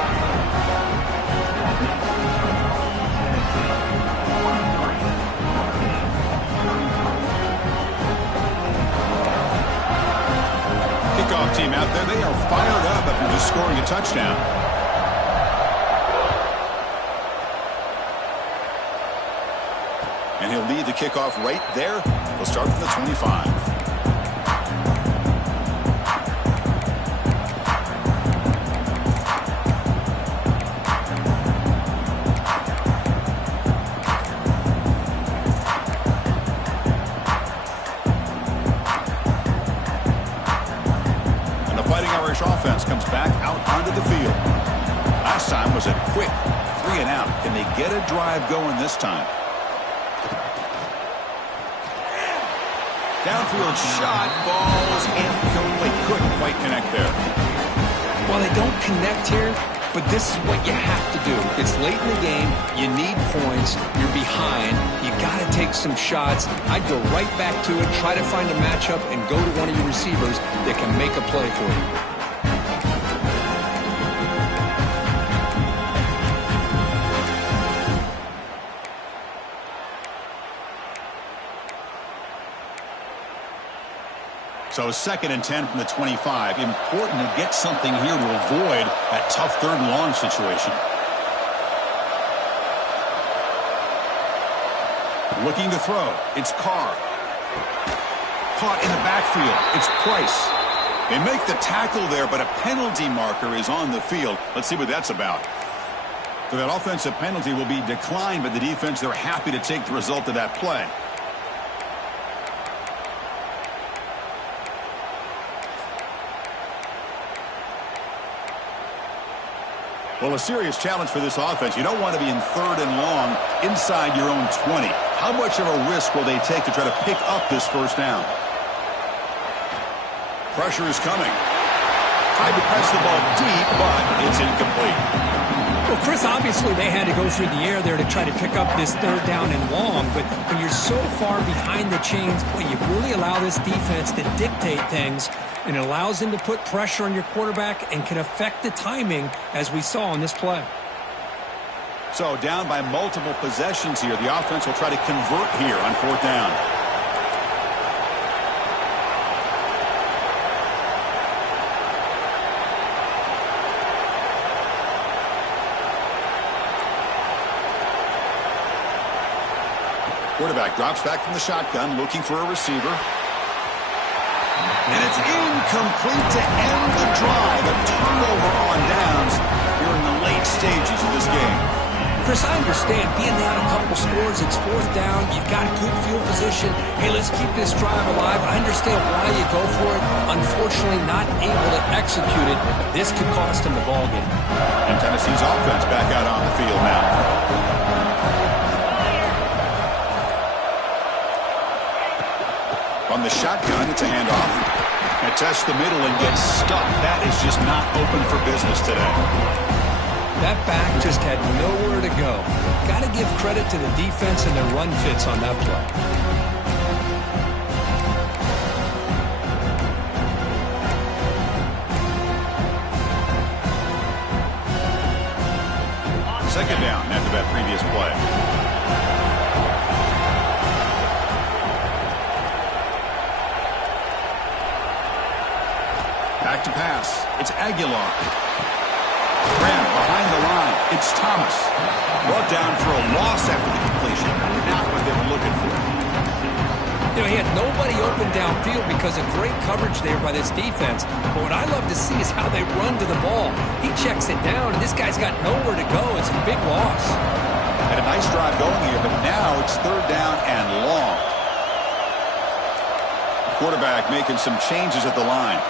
Kickoff team out there. They are fired up after just scoring a touchdown. And he'll lead the kickoff right there. He'll start from the 25. Offense comes back out onto the field. Last time was a quick 3 and out. Can they get a drive going this time? Downfield shot falls incomplete. Couldn't quite connect there. Well, they don't connect here, but this is what you have to do. It's late in the game. You need points. You're behind. You got to take some shots. I'd go right back to it, try to find a matchup, and go to one of your receivers that can make a play for you. So 2nd and 10 from the 25. Important to get something here to avoid that tough third and long situation. Looking to throw. It's Carr. Caught in the backfield. It's Price. They make the tackle there, but a penalty marker is on the field. Let's see what that's about. So that offensive penalty will be declined by the defense. They're happy to take the result of that play. Well, a serious challenge for this offense. You don't want to be in third and long inside your own 20. How much of a risk will they take to try to pick up this first down? Pressure is coming. Tried to press the ball deep, but it's incomplete. Well, Chris, obviously they had to go through the air there to try to pick up this third down and long, but when you're so far behind the chains, boy, you really allow this defense to dictate things, and it allows them to put pressure on your quarterback and can affect the timing, as we saw on this play. So down by multiple possessions here. The offense will try to convert here on fourth down. Quarterback drops back from the shotgun, looking for a receiver. And it's incomplete to end the drive. A turnover on downs here in the late stages of this game. Chris, I understand being down a couple scores, it's fourth down, you've got good field position. Hey, let's keep this drive alive. I understand why you go for it. Unfortunately, not able to execute it. This could cost him the ball game. And Tennessee's offense back out on the field now. On the shotgun, it's a handoff. And tests the middle and gets stuck. That is just not open for business today. That back just had nowhere to go. Got to give credit to the defense and their run fits on that play. Second down after that previous play. Back to pass. It's Aguilar. Graham behind the line. It's Thomas. Brought down for a loss after the completion. Not what they were looking for. You know, he had nobody open downfield because of great coverage there by this defense. But what I love to see is how they run to the ball. He checks it down, and this guy's got nowhere to go. It's a big loss. Had a nice drive going here, but now it's third down and long. The quarterback making some changes at the line.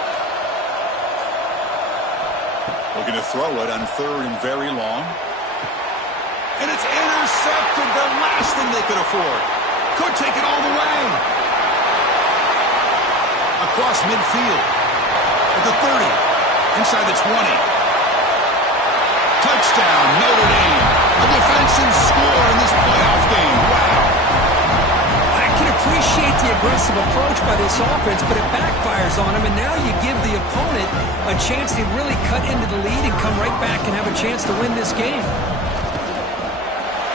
Looking to throw it on third and very long. And it's intercepted, the last thing they could afford. Could take it all the way. Across midfield. At the 30. Inside the 20. Touchdown, Notre Dame. A defensive score in this playoff game. Wow. I can appreciate the aggressive approach by this offense, but it backfires on him, and now you give the opponent a chance to really cut into the lead and come right back and have a chance to win this game.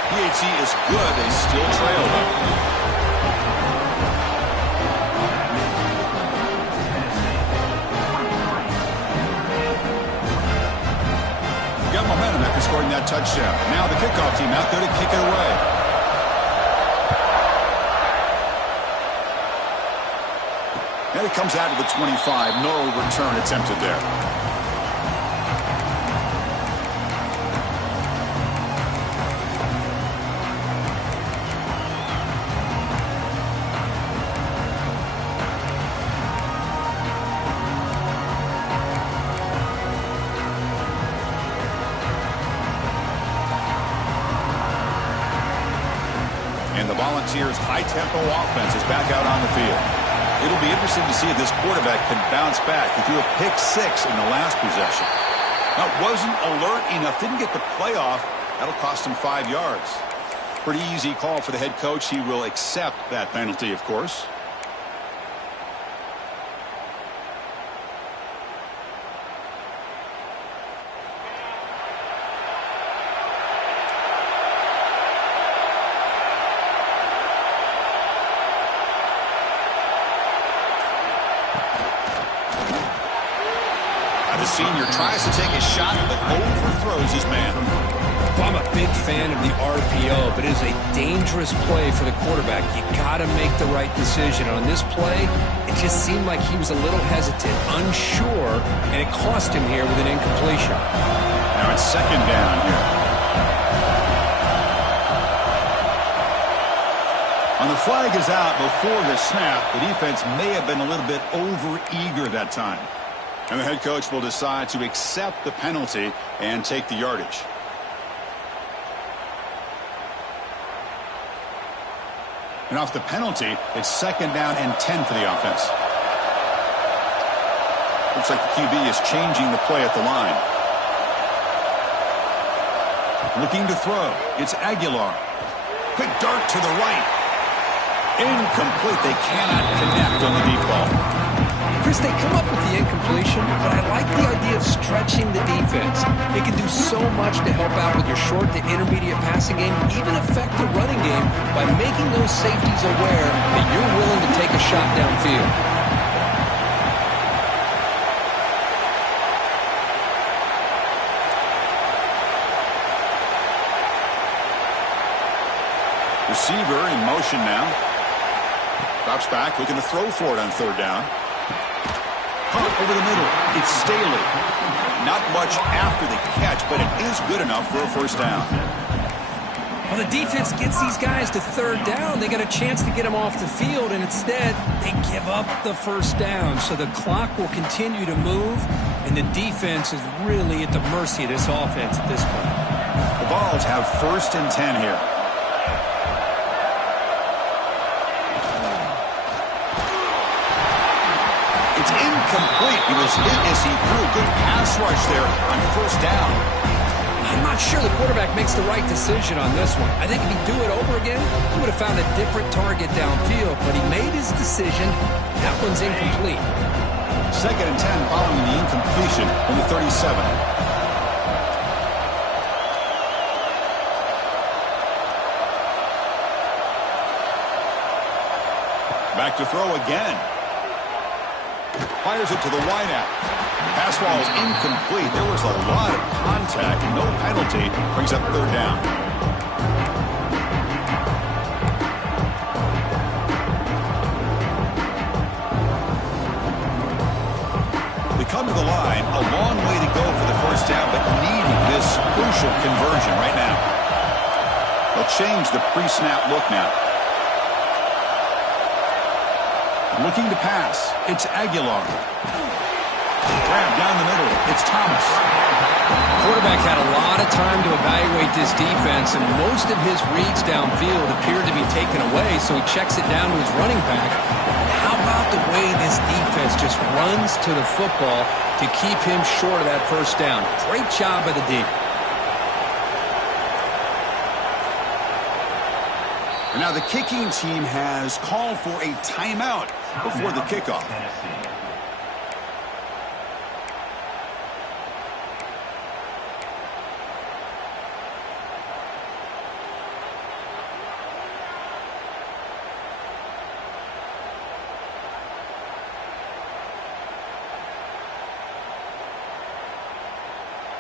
PHC is good. They still trail, though. Got momentum after scoring that touchdown. Now the kickoff team out there to kick it away. And it comes out to the 25. No return attempted there. And the Volunteers' high-tempo offense is back out on the field. It'll be interesting to see if this quarterback can bounce back. He threw a pick six in the last possession. Now, wasn't alert enough, didn't get the playoff. That'll cost him 5 yards. Pretty easy call for the head coach. He will accept that penalty, of course. The senior tries to take a shot, but overthrows his man. Well, I'm a big fan of the RPO, but it is a dangerous play for the quarterback. You got to make the right decision. On this play, it just seemed like he was a little hesitant, unsure, and it cost him here with an incompletion. Now it's second down here. When the flag is out before the snap, the defense may have been a little bit over-eager that time. And the head coach will decide to accept the penalty and take the yardage. And off the penalty, it's second down and 10 for the offense. Looks like the QB is changing the play at the line. Looking to throw. It's Aguilar. Quick dart to the right. Incomplete. They cannot connect on the deep ball. Chris, they come up with the incompletion, but I like the idea of stretching the defense. It can do so much to help out with your short to intermediate passing game, even affect the running game by making those safeties aware that you're willing to take a shot downfield. Receiver in motion now. Drops back, looking to throw for it on third down. Caught over the middle. It's Staley. Not much after the catch, but it is good enough for a first down. Well, the defense gets these guys to third down. They got a chance to get them off the field, and instead they give up the first down. So the clock will continue to move, and the defense is really at the mercy of this offense at this point. The Vols have 1st and 10 here. It's incomplete. He was hit as he threw a good pass rush there on first down. I'm not sure the quarterback makes the right decision on this one. I think if he'd do it over again, he would have found a different target downfield, but he made his decision. That one's incomplete. 2nd and 10 following the incompletion from the 37. Back to throw again. Fires it to the wideout. Pass ball is incomplete. There was a lot of contact. No penalty. Brings up third down. They come to the line. A long way to go for the first down, but needing this crucial conversion right now. They'll change the pre-snap look now. Looking to pass. It's Aguilar. Grab down the middle. It's Thomas. The quarterback had a lot of time to evaluate this defense, and most of his reads downfield appeared to be taken away, so he checks it down to his running back. And how about the way this defense just runs to the football to keep him short of that first down? Great job by the D. And now the kicking team has called for a timeout before the kickoff.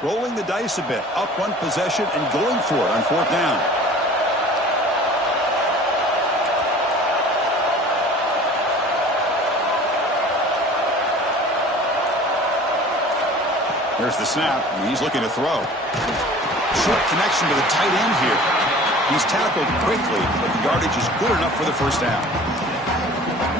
Rolling the dice a bit, up one possession and going for it on fourth down. There's the snap. He's looking to throw. Short connection to the tight end here. He's tackled quickly, but the yardage is good enough for the first down.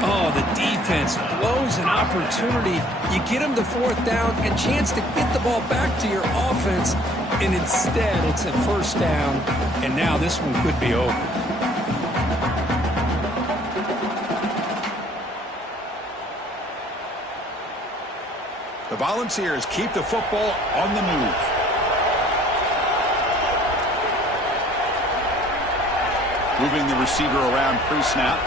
Oh, the defense blows an opportunity. You get them to fourth down and chance to get the ball back to your offense, and instead it's a first down, and now this one could be over. The Volunteers keep the football on the move. Moving the receiver around pre-snap.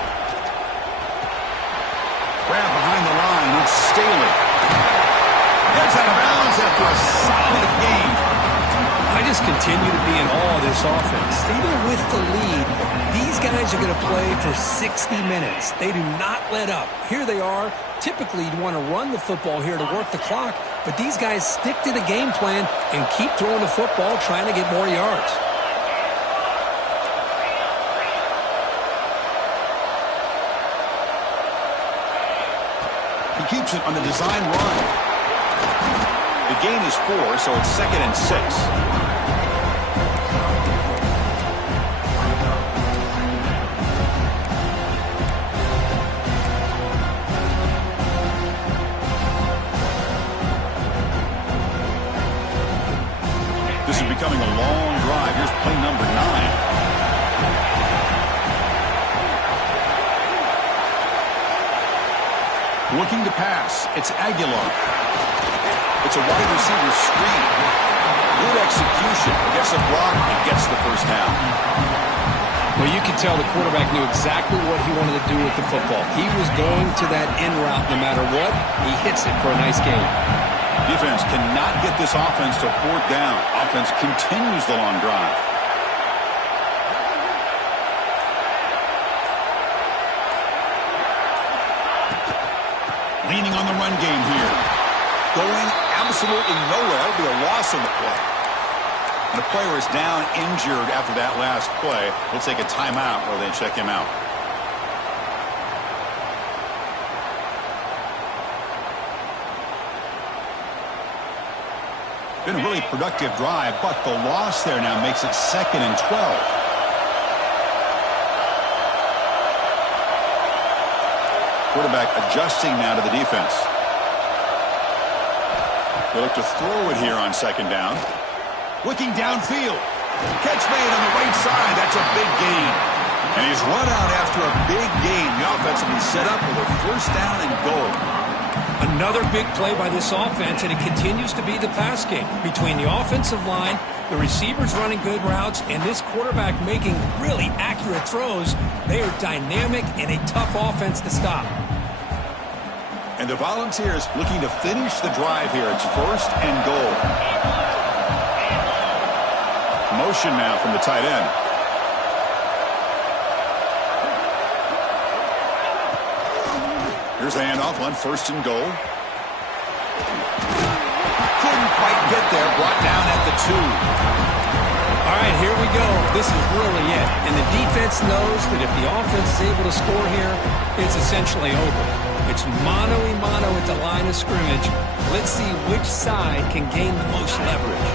Grab behind the line. It's Staley. Gets out of bounds after a solid gain. I just continue to be in awe of this offense. Even with the lead, these guys are going to play for 60 minutes. They do not let up. Here they are. Typically, you'd want to run the football here to work the clock, but these guys stick to the game plan and keep throwing the football, trying to get more yards. He keeps it on the design run. The gain is 4, so it's 2nd and 6. This is becoming a long drive. Here's play number 9. Looking to pass. It's Aguilar. It's a wide receiver screen. Good execution. Gets a block and gets the first down. Well, you can tell the quarterback knew exactly what he wanted to do with the football. He was going to that in route no matter what. He hits it for a nice gain. Defense cannot get this offense to fourth down. Offense continues the long drive. Leaning on the run game here. Going absolutely nowhere. That would be a loss on the play. And the player is down injured after that last play. We'll take a timeout while they check him out. Been a really productive drive, but the loss there now makes it 2nd and 12. Quarterback adjusting now to the defense. They look to throw it here on 2nd down. Looking downfield. Catch made on the right side. That's a big gain. And he's run out after a big gain. The offense will be set up with a 1st down and goal. Another big play by this offense, and it continues to be the pass game. Between the offensive line, the receivers running good routes, and this quarterback making really accurate throws, they are dynamic and a tough offense to stop. And the Volunteers looking to finish the drive here. It's 1st and goal. Motion now from the tight end. Here's the handoff on 1st and goal. Couldn't quite get there. Brought down at the 2. All right, here we go. This is really it. And the defense knows that if the offense is able to score here, it's essentially over. It's mano-a-mano at the line of scrimmage. Let's see which side can gain the most leverage.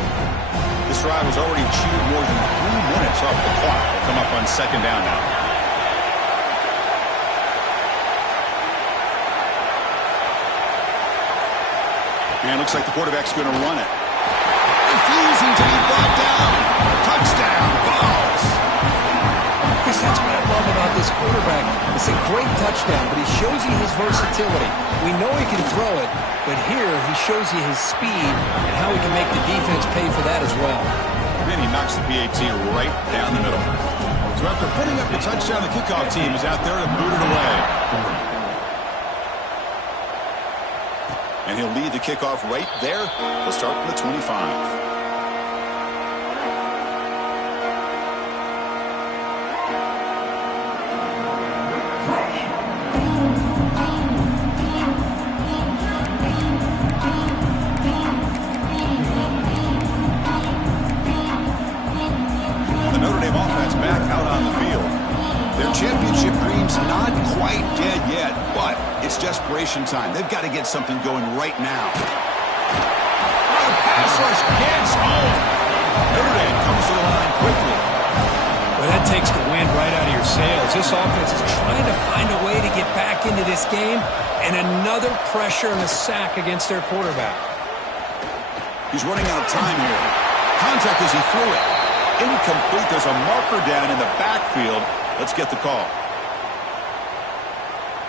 This drive has already chewed more than 3 minutes off the clock. They'll come up on 2nd down now. And it looks like the quarterback's going to run it. Refusing to be brought down. Touchdown, Vols. Chris, that's what I love about this quarterback. It's a great touchdown, but he shows you his versatility. We know he can throw it, but here he shows you his speed and how he can make the defense pay for that as well. Then he knocks the PAT right down the middle. So after putting up the touchdown, the kickoff team is out there to boot it away. And he'll lead the kickoff right there. He'll start from the 25. The Notre Dame offense back out on the field. Their championship dream's not quite dead yet, but it's desperation time. They've got to get something going right now. The pass rush gets home. Notre Dame comes to the line quickly. Well, that takes the wind right out of your sails. This offense is trying to find a way to get back into this game, and another pressure and a sack against their quarterback. He's running out of time here. Contact as he threw it. Incomplete. There's a marker down in the backfield. Let's get the call.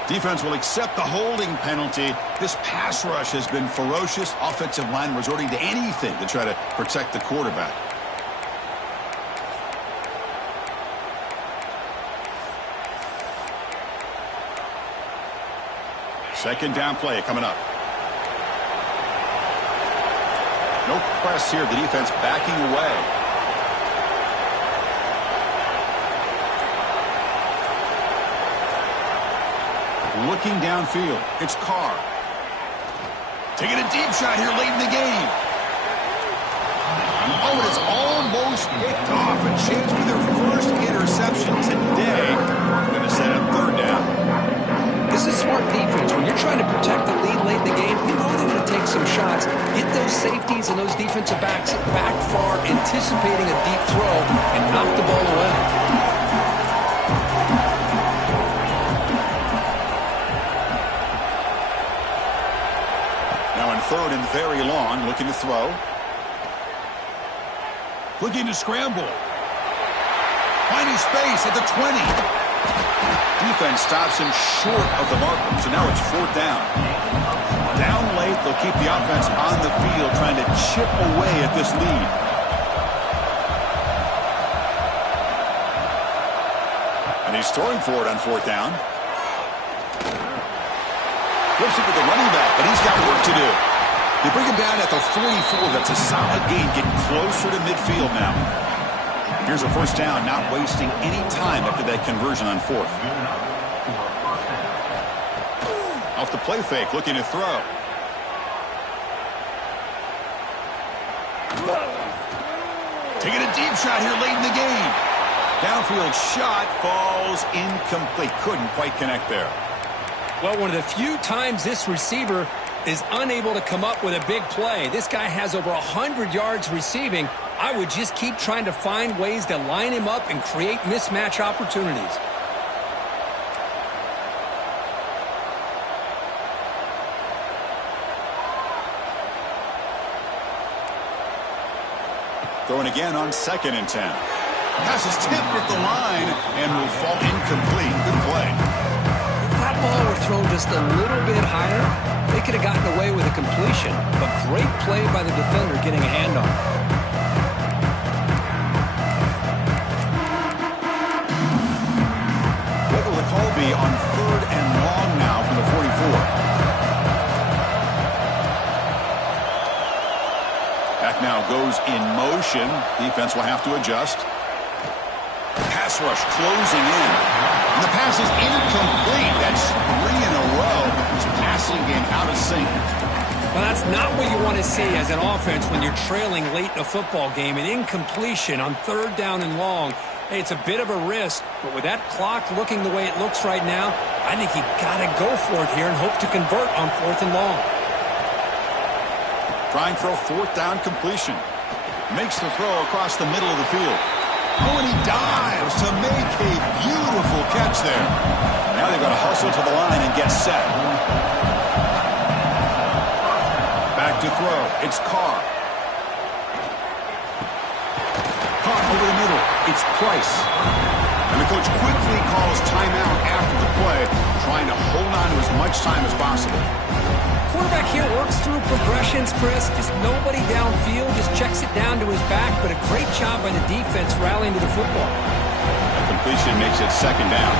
Defense will accept the holding penalty. This pass rush has been ferocious. Offensive line resorting to anything to try to protect the quarterback. Second down play coming up. No press here. The defense backing away. Looking downfield. It's Carr. Taking a deep shot here late in the game. Oh, and it's almost picked off. A chance for their first interception today. Going to set up 3rd down. This is smart defense. When you're trying to protect the lead late in the game, you know they're going to take some shots. Get those safeties and those defensive backs back far, anticipating a deep throw, and knock the ball away. Now in 3rd and very long, looking to throw. Looking to scramble. Finding space at the 20. Defense stops him short of the marker, so now it's 4th down. Down late, they'll keep the offense on the field trying to chip away at this lead. And he's throwing for it on 4th down. Flips it to the running back, but he's got work to do. They bring him down at the 44. That's a solid gain, getting closer to midfield now. Here's a 1st down, not wasting any time after that conversion on 4th. Off the play fake, looking to throw. Taking a deep shot here late in the game. Downfield shot falls incomplete. Couldn't quite connect there. Well, one of the few times this receiver is unable to come up with a big play. This guy has over 100 yards receiving. I would just keep trying to find ways to line him up and create mismatch opportunities. Throwing again on 2nd and 10. Pass is tipped at the line and will fall incomplete. Good play. If that ball were thrown just a little bit higher, they could have gotten away with a completion. A great play by the defender getting a hand on it. What will the call be on 3rd and long now from the 44? Back now goes in motion. Defense will have to adjust. Pass rush closing in. And the pass is incomplete. That's 3 in a row. His passing game out of sync. Well, that's not what you want to see as an offense when you're trailing late in a football game. An incompletion on 3rd down and long. Hey, it's a bit of a risk, but with that clock looking the way it looks right now, I think you got to go for it here and hope to convert on 4th and long. Trying for a 4th down completion. Makes the throw across the middle of the field. Oh, and he dives to make a beautiful catch there. Now they've got to hustle to the line and get set. Back to throw. It's Carr. Caught over the middle. It's Price. And the coach quickly calls timeout after the play, trying to hold on to as much time as possible. Quarterback here works through progressions, Chris. Just nobody downfield, just checks it down to his back, but a great job by the defense rallying to the football. A completion makes it 2nd down.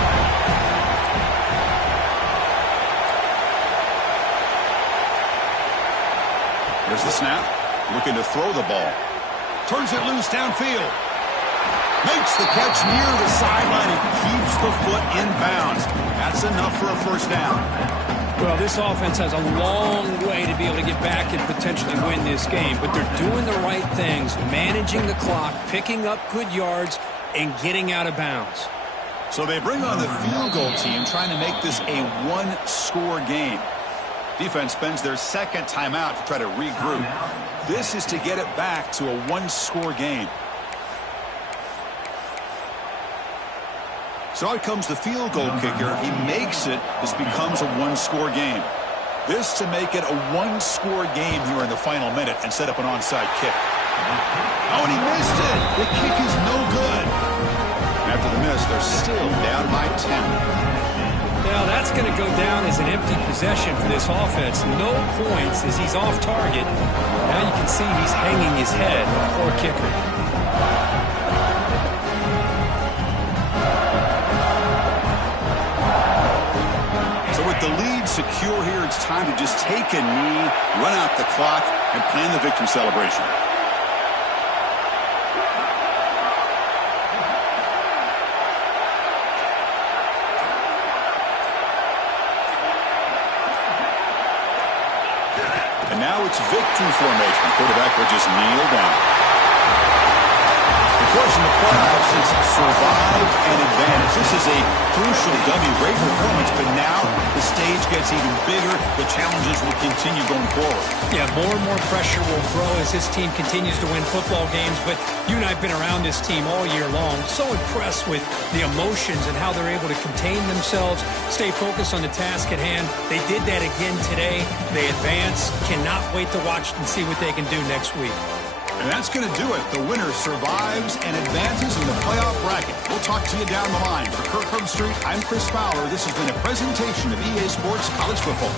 There's the snap. Looking to throw the ball. Turns it loose downfield. Makes the catch near the sideline and keeps the foot in bounds. That's enough for a 1st down. Well, this offense has a long way to be able to get back and potentially win this game, but they're doing the right things, managing the clock, picking up good yards, and getting out of bounds. So they bring on the field goal team, trying to make this a 1-score game. Defense spends their 2nd timeout to try to regroup. This is to get it back to a 1-score game. So out comes the field goal kicker. He makes it. This becomes a 1-score game. This to make it a 1-score game here in the final minute and set up an onside kick. Oh, and he missed it. The kick is no good. After the miss, they're still down by 10. Now that's going to go down as an empty possession for this offense. No points as he's off target. Now you can see he's hanging his head. Poor kicker. The lead secure here. It's time to just take a knee, run out the clock, and plan the victory celebration. And now it's victory formation. The quarterback will just kneel down. Of course, in the playoffs, it's survive and advance. This is a crucial W. Great performance, but now the stage gets even bigger. The challenges will continue going forward. Yeah, more and more pressure will grow as this team continues to win football games, but you and I have been around this team all year long. So impressed with the emotions and how they're able to contain themselves, stay focused on the task at hand. They did that again today. They advance. Cannot wait to watch and see what they can do next week. And that's going to do it. The winner survives and advances in the playoff bracket. We'll talk to you down the line. For Kirk Herbstreit, I'm Chris Fowler. This has been a presentation of EA Sports College Football.